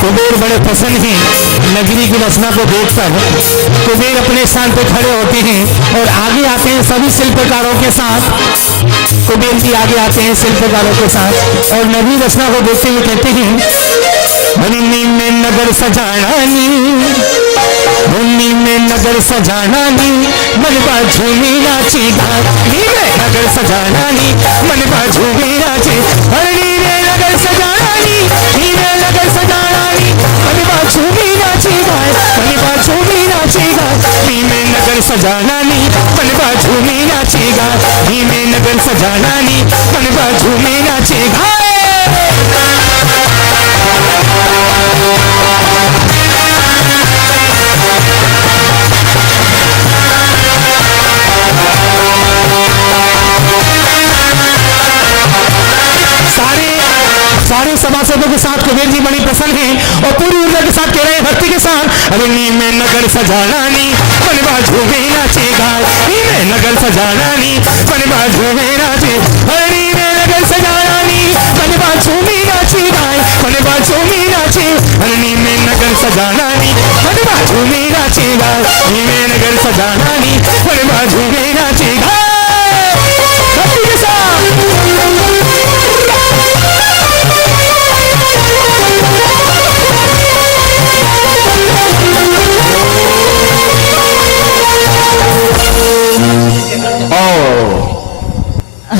कुबेर बड़े प्रसन्न हैं नगरी की रचना को देखकर, कुबेर अपने स्थान पर खड़े होते हैं और आगे आते हैं सभी शिल्पकारों के साथ, कुबेर जी आगे आते हैं शिल्पकारों के साथ और नगरी रचना को देखते हुए कहते हैं, मुन्नी में नगर सजाना नी, मुन्नी में नगर सजाना नी, मन बाजू में नाची गानी में नगर सजाना नी, मन बाजू में नाची, हरणी में नगर सजाना नी, ही में नगर सजाना नी, मन बाजू में नाची गाय, मन बाजू में नाची गाय, ही में नगर सजाना नी, मन बाजू में नाची गाय, ही में नगर सजाना नी, मन बाजू में नाची गाय। सारे सभासदों के साथ कुबेर जी बड़ी प्रसन्न हैं और पूरी ऊर्जा के साथ कह रहे हैं भक्ति के साथ, हरणी में नगर सजाना नी, मन बाजू में नाचेगा, नी में नगर सजाना नी, मन बाजू में नाचे, हरणी में नगर सजाना नी, मन बाजू में नाचेगा, मन बाजू में नाचे, हरणी में नगर सजाना नी, मन बाजू में नाचेगा, नी में नगर सजाना नी, मन बाजू में नाचेगा, भक्ति के साथ।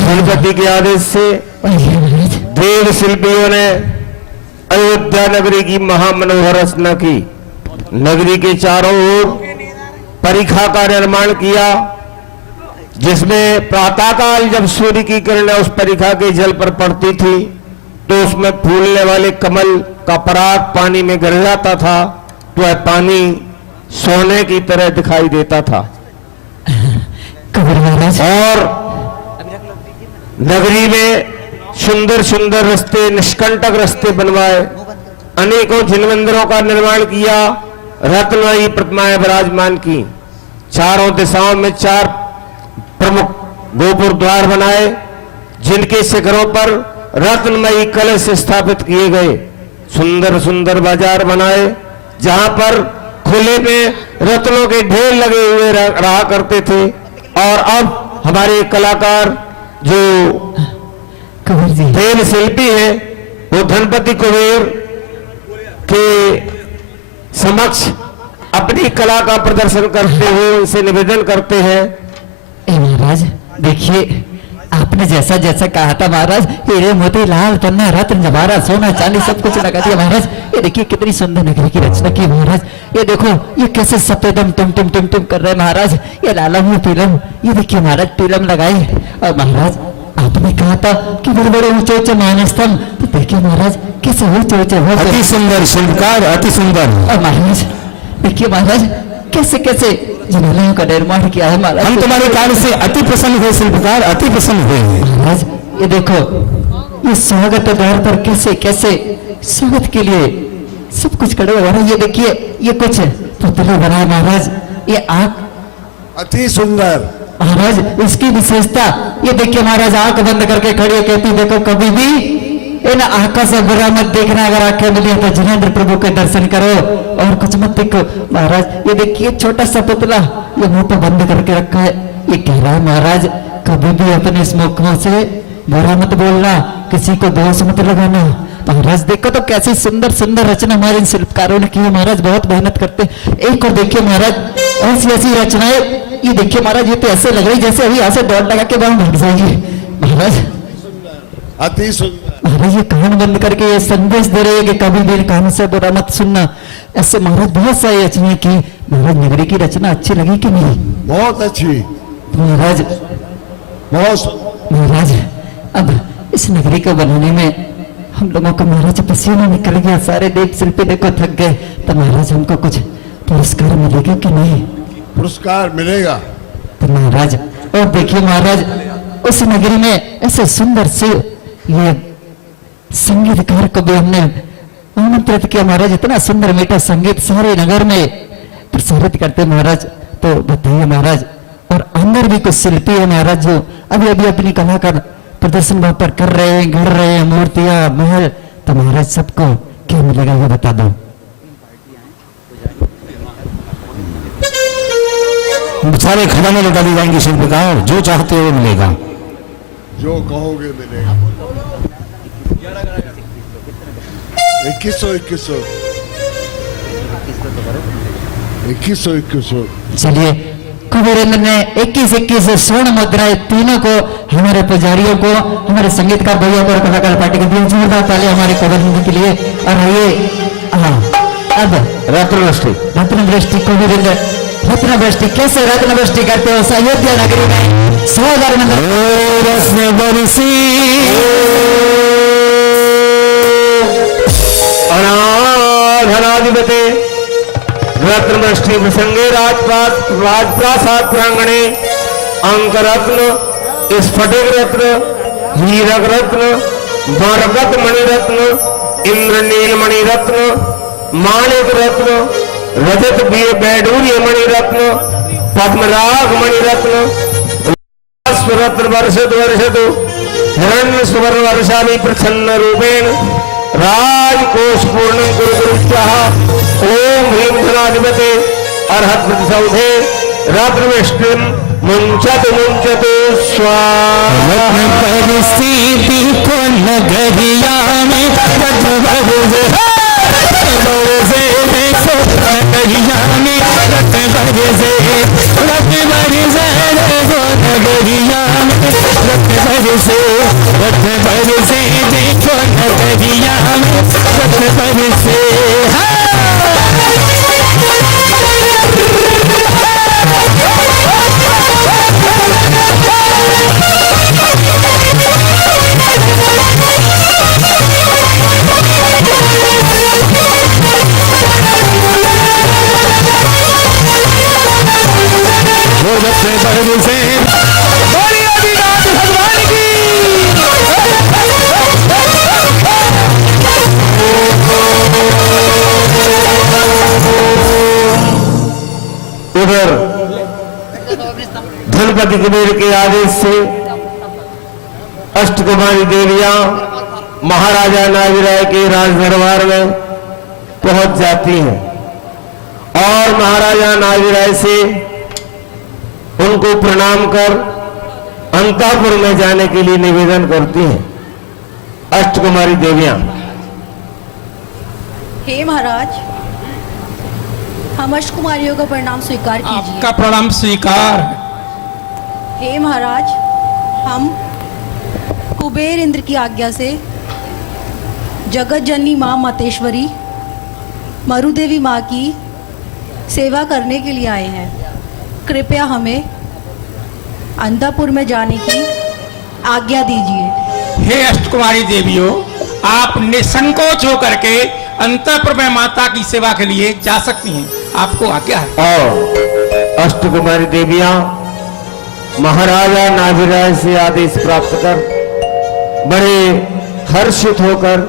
गणपति के आदेश से देव शिल्पियों ने अयोध्या नगरी की महामनोहर रचना की, नगरी के चारों ओर परिखा का निर्माण किया, जिसमें प्रातःकाल जब सूर्य की किरणें उस परिखा के जल पर पड़ती थी तो उसमें फूलने वाले कमल का पराग पानी में गिर जाता था, तो वह पानी सोने की तरह दिखाई देता था। और नगरी में सुंदर सुंदर रास्ते, निष्कंटक रास्ते बनवाए, अनेकों जिन मंदिरों का निर्माण किया, रत्नमयी प्रतिमाएं विराजमान की, चारों दिशाओं में 4 प्रमुख गोपुर द्वार बनाए, जिनके शिखरों पर रत्नमयी कलश स्थापित किए गए, सुंदर सुंदर बाजार बनाए जहां पर खुले में रत्नों के ढेर लगे हुए रहा करते थे। और अब हमारे कलाकार जो देव शिल्पी हैं वो धनपति कुबेर के समक्ष अपनी कला का प्रदर्शन करते हुए उनसे निवेदन करते हैं। महाराज देखिए, आपने जैसा जैसा कहा था महाराज, हीरे मोती लाल पन्ना रत्न जवाहरात सोना चांदी सब कुछ लगा दिया महाराज। ये देखिए कितनी सुंदर नगरी की रचना की महाराज। ये देखो ये कैसे सफेदम टुम टुम टुम टुम कर रहे हैं महाराज। ये लालम ये पीलम, ये देखिए महाराज पीलम लगाई। और महाराज आपने कहा था कि बड़े बड़े ऊंचे ऊंचे मानस्तंभ, तो देखिए महाराज कैसे ऊंचे ऊंचे, अति सुंदर शिल्पकार, अति सुंदर। और महाराज देखिए महाराज कैसे कैसे जिनालयों का निर्माण किया है महाराज। हम तुम्हारे कार्य से अति प्रसन्न हुए शिल्पकार, अति प्रसन्न हुए महाराज। ये देखो ये स्वागत द्वार पर कैसे कैसे स्वागत के लिए सब कुछ खड़े हुए हैं। ये देखिए ये कुछ पुतले बनाए महाराज, ये आंख अति सुंदर महाराज। इसकी विशेषता ये देखिए महाराज, आंख बंद करके खड़ी कहती देखो कभी भी इन आंखों से बुरा मत देखना, अगर आंखें मिली तो जिनेंद्र प्रभु के दर्शन करो और कुछ मत देखो महाराज। ये देखिए छोटा सा पुतला ये मुंह पे बंद करके रखा है, ये कह रहा है महाराज कभी भी अपने इस मुखों से बुरा मत बोलना, किसी को दोष मत लगाना। महाराज देखो तो कैसी सुंदर सुंदर रचना हमारे इन शिल्पकारों ने की है महाराज, बहुत मेहनत करते। एक और देखिए महाराज ऐसी ऐसी रचनाएं, ये देखिए महाराज ये तो ऐसे लग रही जैसे अभी यहाँ से दौड़ लगा के वहां भाग जाएंगे महाराज। अति सुंदर महाराज ये कान बंद करके ये संदेश दे रहे हैं कि कभी भी कान से बुरा मत सुनना। ऐसे महाराज बहुत सारी रचनाएं की। महाराज नगरी की रचना अच्छी लगी कि नहीं? बहुत अच्छी महाराज। बहुत महाराज अब इस नगरी को बनाने में हम लोगों को महाराज पसीना निकल गया, सारे देव शिल्पी देखो थक गए, तो महाराज हमको कुछ पुरस्कार मिलेगा कि नहीं? पुरस्कार मिलेगा। तो महाराज और देखिए महाराज उस नगरी में ऐसे सुंदर से ये संगीतकार को भी हमने आमंत्रित किया महाराज। इतना सुंदर मीठा संगीत सारे नगर में प्रसारित करते महाराज, तो बताइए महाराज। और अंदर भी कुछ शिल्पी है महाराज जो अभी अभी अपनी कला का प्रदर्शन वहां पर कर रहे हैं, गढ़ रहे हैं मूर्तियां महल, तो महाराज सबको क्या मिलेगा ये बता दो। सारे खजाने लौटा दी जाएंगे शिल्पकार, जो चाहते हो वो मिलेगा। जो कहोगे मिलेगा। 2100 चलिए कुबेरेंद्र ने 21 स्वर्ण मुद्राएं तीनों को, हमारे पुजारियों को, हमारे संगीतकार भैया को और कलाकार पार्टी को दिए। जोरदार ताली हमारे कुबेरेंद्र के लिए। और आइए अब रत्नवृष्टि कुबेरेंद्र रत्नवृष्टि कैसे रत्नवृष्टि करते हो अयोध्या नगरी में 100,000 रत्नवृष्टि अनाधनाधिपते रत्नवृष्टि प्रसंगे राजप्रासाद प्रांगणे अंकरत्न स्फटिक रत्न हीरक रत्न बरगद मणिरत्न इंद्रनील मणिरत्न माणिक रत्न रजत बैडूर्य मणिरत्न पद्मराग मणिरत्न रत्न वर्षतु हिरण्य सुवर्ण वर्षाली प्रसन्न रूपेण राजकोष पूर्ण गुरुगुरुभ्यः ओम ह्रीं धनाधिपते अर्हत प्रतिसौधे रत्नवृष्टिं मुंचतु स्वाहा। परिस्थिति को नगरिया में नगरिया में देखो नगरिया में उधर धनपति कुबेर के आदेश से अष्टकुमारी देवियां महाराजा नाभिराय के राज दरबार में पहुंच जाती हैं और महाराजा नाभिराय से उनको प्रणाम कर अंतापुर में जाने के लिए निवेदन करती हैं। अष्टकुमारी देवियां। हे महाराज, हम अष्टकुमारियों का प्रणाम स्वीकार कीजिए। आपका प्रणाम स्वीकार। हे महाराज, हम कुबेर इंद्र की आज्ञा से जगत जननी माँ मातेश्वरी मरुदेवी माँ की सेवा करने के लिए आए हैं। कृपया हमें अंतापुर में जाने की आज्ञा दीजिए। हे अष्टकुमारी देवियों, आप निसंकोच होकर के अंतःपुर में माता की सेवा के लिए जा सकती हैं, आपको आज्ञा है। और अष्टकुमारी देवियां महाराजा नाभिराय से आदेश प्राप्त कर बड़े हर्षित होकर,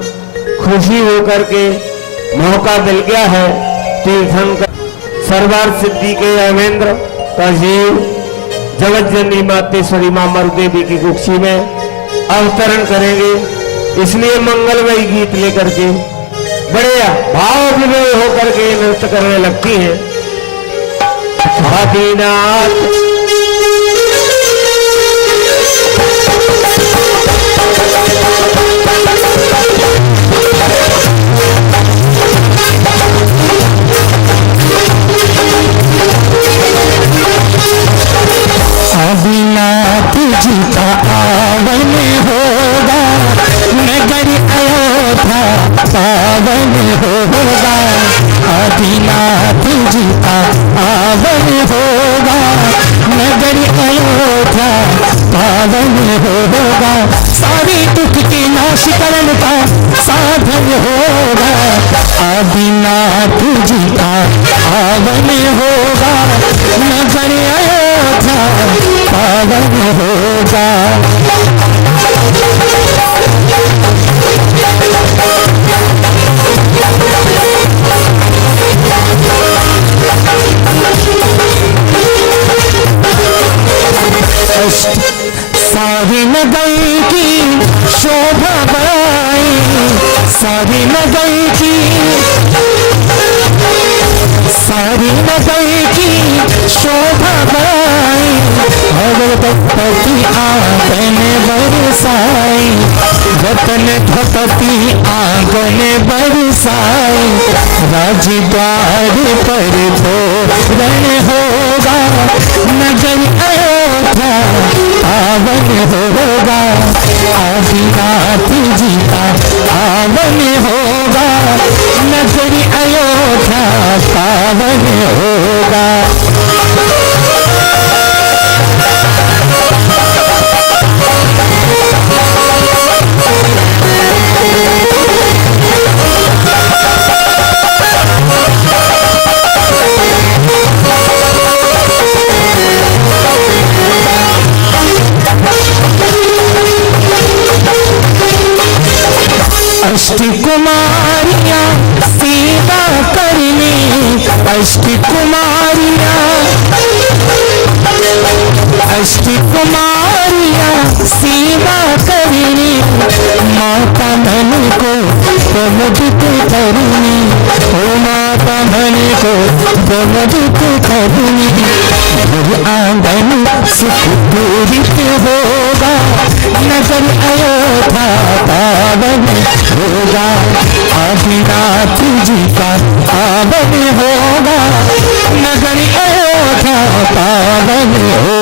खुशी होकर के मौका मिल गया है तीर्थंकर सरदार सिद्धि के अमेंद्र का जीव जगत जननी मातेश्वरी मां मरुदेवी की कुक्षी में अवतरण करेंगे। इसलिए मंगलमयी गीत लेकर के बड़े भाव विभोर होकर के नृत्य करने लगती हैं। आदिनाथ आदिनाथ जी का आवन होगा, नगर अयोध्या पावन होगा। आदिनाथ जी का आवन होगा, नगर अयोध्या पावन होगा। सारे दुख के नाश करने का साधन होगा। आदिनाथ जी का आवन होगा, नगर अयोध्या पावन होगा। सारी नगर की शोभा बढ़ाई, सारी नगर की, सारी नगर की शोभा बढ़ाई। भगवती आंगन बरसाई, वतन भगवती आंगन बरसाई। राजद्वार पर तोरण होगा, नगर अयोध्या पावन होगा। आदिनाथ जी का आवन होगा, नगर अयोध्या पावन होगा। अष्टकुमारियाँ सेवा करने, अष्टकुमारियाँ, अष्टकुमारियाँ सेवा करने। माता मन को प्रमुदित करनी, ओ माता मन को प्रमुदित करनी। आंगन सुख पूरित होगा, नगर अयोध्या पावन होगा। आदिनाथ जी का पावन होगा, नगर अयोध्या पावन हो।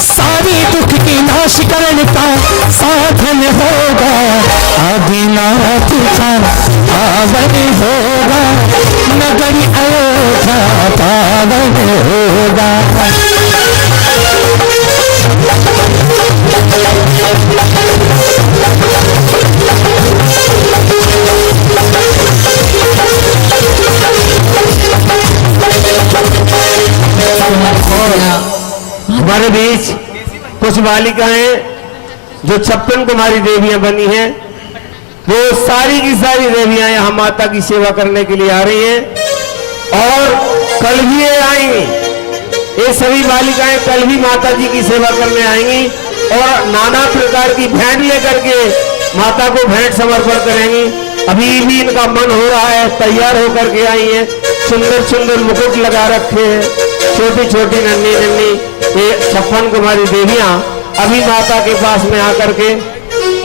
सारे दुख के नाश करने का साधन होगा। आदिनाथ का पावन होगा, नगर अयोध्या पावन होगा। हमारे बीच कुछ बालिकाएं जो 56 कुमारी देवियां बनी हैं, वो सारी की सारी देवियां यहाँ माता की सेवा करने के लिए आ रही हैं और कल भी ये आएंगी। ये सभी बालिकाएं कल भी माता जी की सेवा करने आएंगी और नाना प्रकार की भेंट लेकर के माता को भेंट समर्पण करेंगी। अभी भी इनका मन हो रहा है, तैयार होकर के आई हैं, सुंदर सुंदर मुकुट लगा रखे हैं, छोटी छोटी नन्ही नन्ही ये 56 कुमारी देवियां अभी माता के पास में आकर के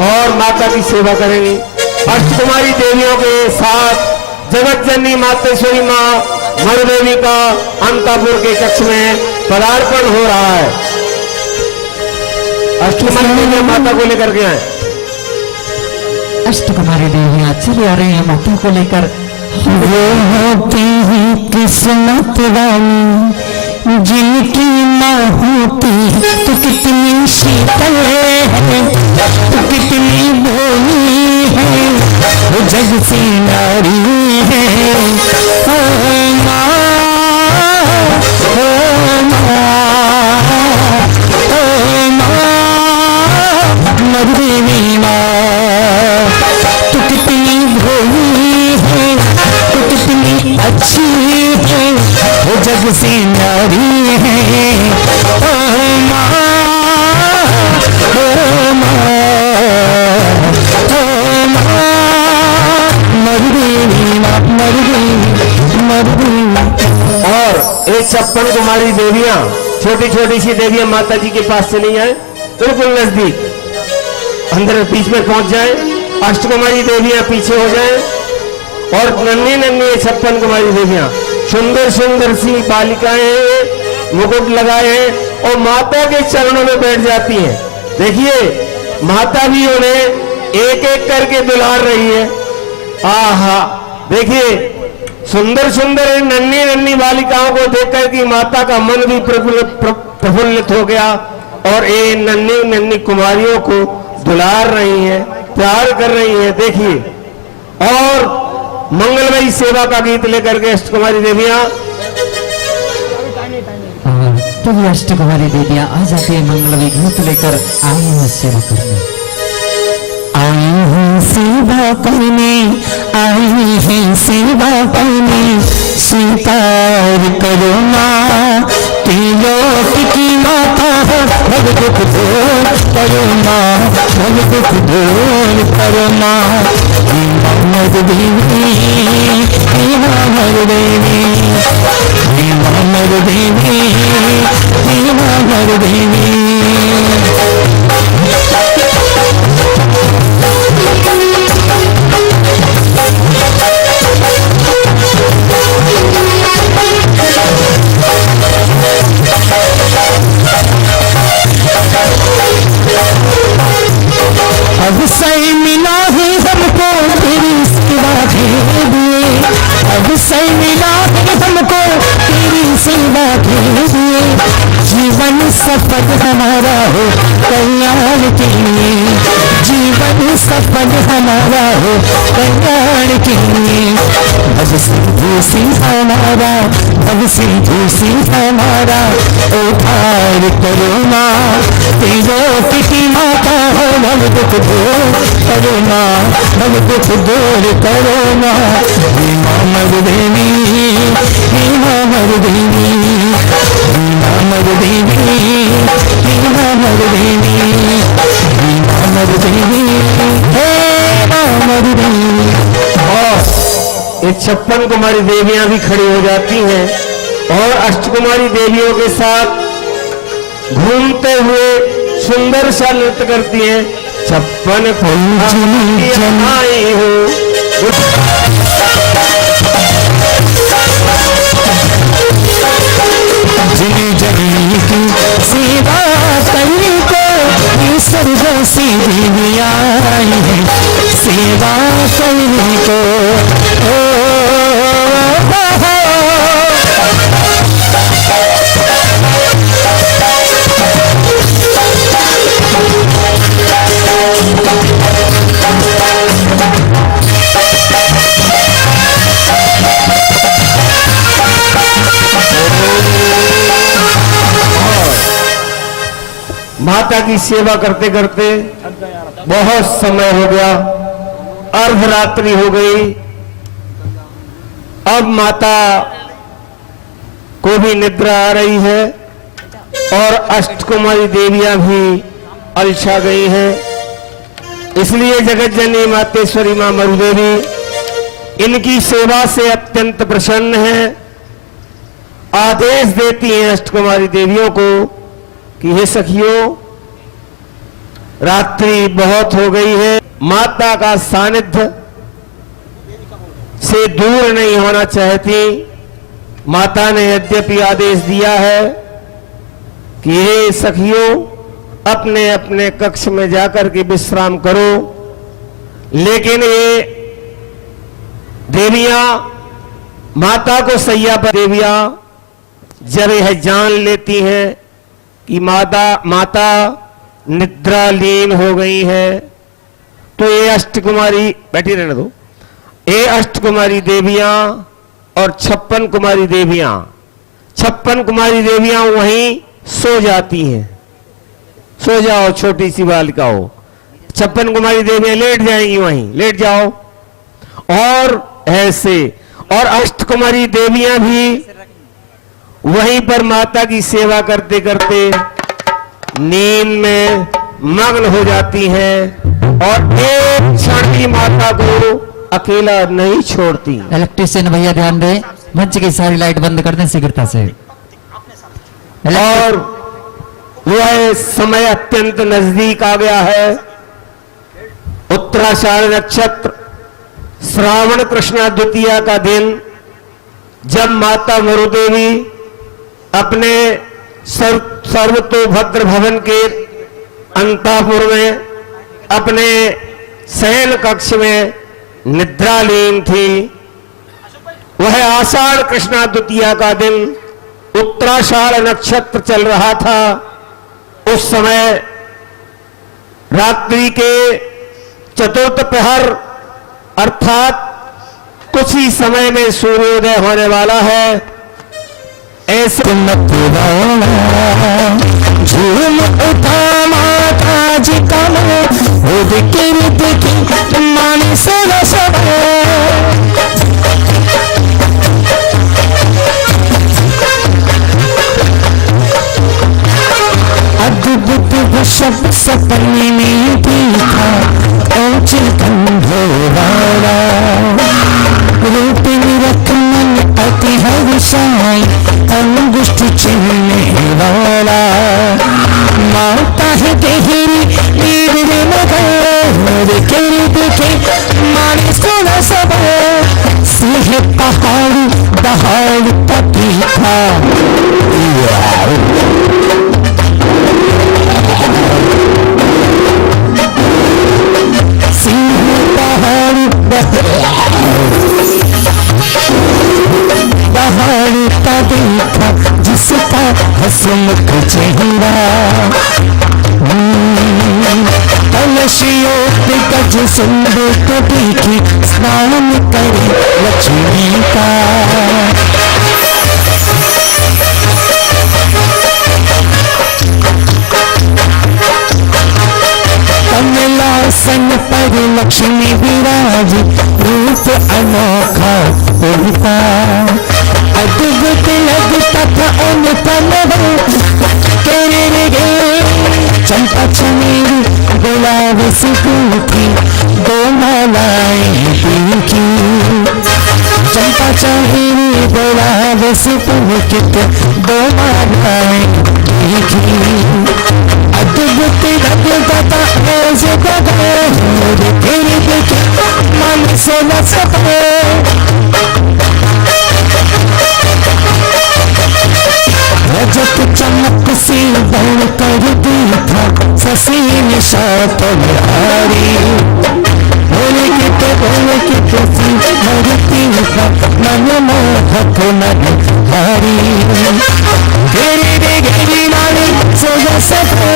और माता की सेवा करेंगी। अष्टकुमारी देवियों के साथ जगत जननी मातेश्वरी माँ मर देवी का अंतापुर के कक्ष में पदार्पण हो रहा है। अष्टकुमारी देवियां माता को लेकर के आए। अष्टकुमारी देवियां चली आ रही हैं माता को लेकर। वो होती है किस्मत वाली जिनकी माँ होती तो कितनी शीतल है, तो कितनी भोली है, वो जग सी नारी है। ओ माँ, ओ माँ, ओ माँ, मर देवी माँ, तो कितनी भोली है, तो कितनी अच्छी है, वो जग सी नारी है। ओ माँ, ओ माँ, ओ माँ, मर देवी माँ, मर देवी, मर देवी। और ये 56 कुमारी देवियां छोटी छोटी सी देवियां माता जी के पास चली जाए, बिल्कुल नजदीक अंदर बीच में पहुंच जाए। अष्टकुमारी देवियां पीछे हो जाए और नन्ही नन्ही 56 कुमारी देवियां सुंदर सुंदर सी बालिकाएं हैं, मुकुट लगाए हैं और माता के चरणों में बैठ जाती हैं। देखिए माता भी उन्हें एक एक करके दुलार रही है। आहा, देखिए सुंदर सुंदर नन्ही नन्ही बालिकाओं को देखकर कि माता का मन भी प्रफुल्लित हो गया और ये नन्ही नन्ही कुमारियों को दुलार रही हैं, प्यार कर रही हैं। देखिए, और मंगलमयी सेवा का गीत लेकर के अष्टकुमारी देवियां तभी अष्टकुमारी देवियां आ जाती है मंगलमयी गीत लेकर, आई है सेवा करने, आई हूँ सेवा करने, आई है सेवा करने, स्वीकार करो माँ, त्रिलोक की माता हो, भव दुख दूर करो माँ, भव दुख दूर करो माँ। मर देवी, मर देवी, मर देवी, मर देवी। अवसर मिला है हमको तेरी सेवा के लिए, अवसर मिला है हमको तेरी सेवा के लिए, जीवन सफल हमारा हो कल्याण के लिए, जीवन सफल हमारा हो कल्याण के लिए। भव सिंधु सिंह हमारा, भव सिंधु सिंह हमारा, उद्धार करो माँ, त्रिलोक की माता हो, भव दुख दूर करो माँ, भव दुख दूर करो माँ। हे माँ मर देवी, हे माँ मर देवी, हे माँ मर देवी, हे माँ मर देवी, हे माँ मर देवी, हे माँ मर देवी। और ये 56 कुमारी देवियां भी खड़ी हो जाती हैं और अष्टकुमारी देवियों के साथ घूमते हुए सुंदर सा नृत्य करती हैं। 56 कुमारी आई हो, जिन जनी की सेवा करने को ये स्वर्ग से देवियां आई है, सेवा करने को। माता की सेवा करते करते बहुत समय हो गया, अर्धरात्रि हो गई। अब माता को भी निद्रा आ रही है और अष्टकुमारी देवियां भी अलछा गई हैं। इसलिए जगत जननी मातेश्वरी मां मरुदेवी इनकी सेवा से अत्यंत प्रसन्न है। आदेश देती हैं अष्टकुमारी देवियों को कि हे सखियों, रात्रि बहुत हो गई है, माता का सानिध्य से दूर नहीं होना चाहती। माता ने यद्यपि आदेश दिया है कि हे सखियों, अपने अपने कक्ष में जाकर के विश्राम करो, लेकिन ये देवियां माता को सैया पर देवियां जब यह जान लेती हैं कि माता निद्रालीन हो गई है, तो ये अष्टकुमारी, बैठी रहने दो, ये अष्टकुमारी देवियां और 56 कुमारी देवियां, 56 कुमारी देवियां वहीं सो जाती हैं। सो जाओ छोटी सी बालिका हो, 56 कुमारी देवियां लेट जाएंगी, वहीं लेट जाओ। और ऐसे और अष्टकुमारी देवियां भी वहीं पर माता की सेवा करते करते नींद में मग्न हो जाती हैं और एक क्षण भी माता को अकेला नहीं छोड़ती। इलेक्ट्रिशियन भैया ध्यान दें, मंच की सारी लाइट बंद कर दें शीघ्रता से। और वह समय अत्यंत नजदीक आ गया है। उत्तराषाढ़ नक्षत्र, श्रावण कृष्णा द्वितीया का दिन, जब माता मरुदेवी अपने सर्वतोभद्र भवन के अंतापुर में अपने शयन कक्ष में निद्रालीन थी। वह आषाढ़ कृष्णा द्वितीया का दिन, उत्तराषाढ़ नक्षत्र चल रहा था। उस समय रात्रि के चतुर्थ प्रहर अर्थात कुछ ही समय में सूर्योदय होने वाला है। ऐसे झूम उठा माता जी का मानी से अद्भुत शब्द सपने में देखा, ऊंचे कंधों वाला रूप निरख मन अति हर्षाई, अंगुष्ठ चिन्ह वाला माता है गहरी नींद में मगर देखे माने सोना सब सिंह पहाड़ दहाड़ पटी था। पहाड़ का देखा जिसका हसमुख चेहरा, कलशियों गज सुंदर को देखी स्नान करे लक्ष्मी का। कमलासन पर लक्ष्मी विराज, रूप अनोखा उनका, अद्भुत लगता था अनुपम गे, चंपा चमेली गुलाब से गूंथी, दो मालाएं देखी, चंपा चमेली गुलाब से पुलकित दो मालाएं देखी। अद्भुत लगता था ऐसे तेरी देखे मन से न सके, रजत चमक सी बढ़ कर देखा, ससी निशात हारी, बोले कि सी मरती था मन मोहक मन हारी। घेरी नारी सोजा सको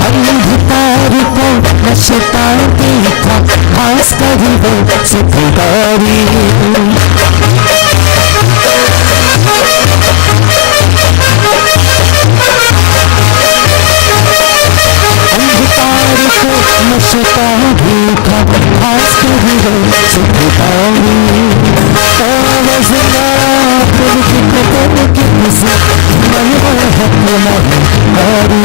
अंधकार को नशता देखा, खास कर वो सुखकारी। अंधकार को नशता देखा, खास कर वो सुखकारी। मन हरी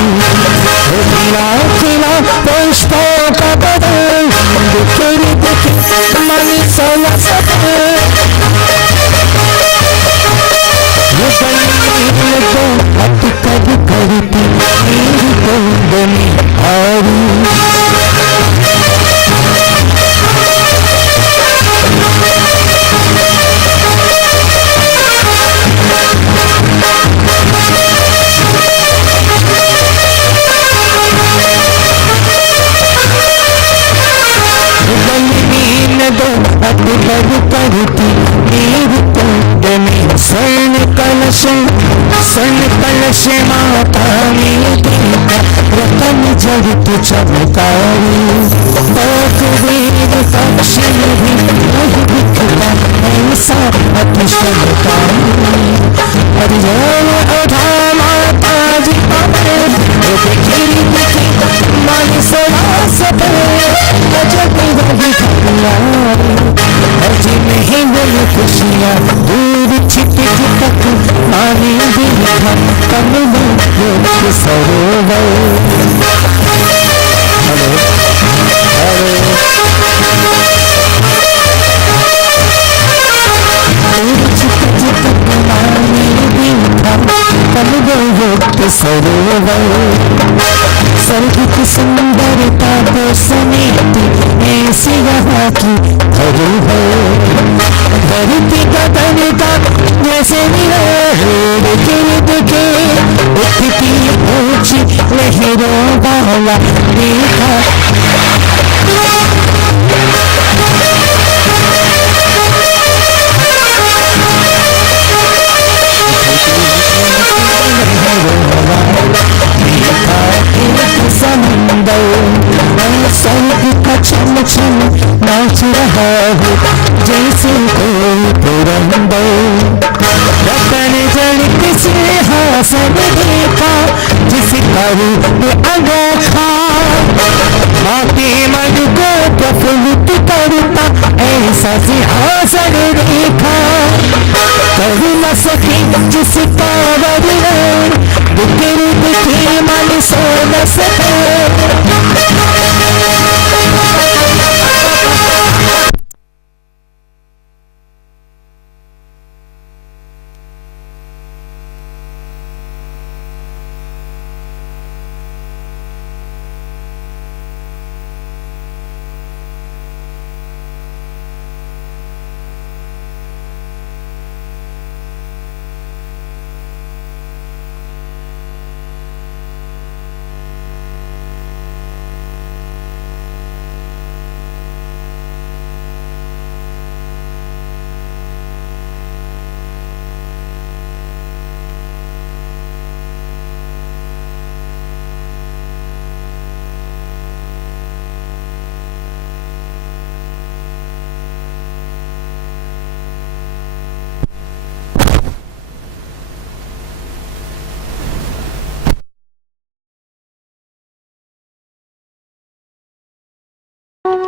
खिला खिला पुष्पों का बदन बिखरी बिखरी मन सोना सपन ये गली को अटकल करती मेरी कुंदनी हरी अटकल करती मेरी कुंदनी स्वर्ण कलश माता मेरी रतन जड़ित चमकारी पाक वेद पक्षी भी नहीं दिखता ऐसा अति चमकारी हरिजन उठा माता जी पावे बिखरी बिखरी मन सदा सपे गजब रही अजी नहीं मिल खुशियाँ दूर छिप छिपक पानी दिखा कमल सरोवर छिप छिपक पानी दिखा कमल सरोवर स्वर्ग की सुंदरता को समेटे ऐसी यहाँ की धरती का तनिका जैसे गिरद के उठती ऊंची लहरों वाला देखा समंदर स्वर्ग का छम छम नाच रहा है जैसे कोई पुरंदर रतन जड़ित सिंहासन देखा जिस पर अनोखा माते मन को प्रफुल्लित करता ऐसा सिंहासन देखा कभी न सके जिसका वर्णन बिखरी बिखरी मन सो न सके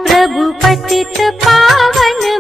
प्रभु पतित पावन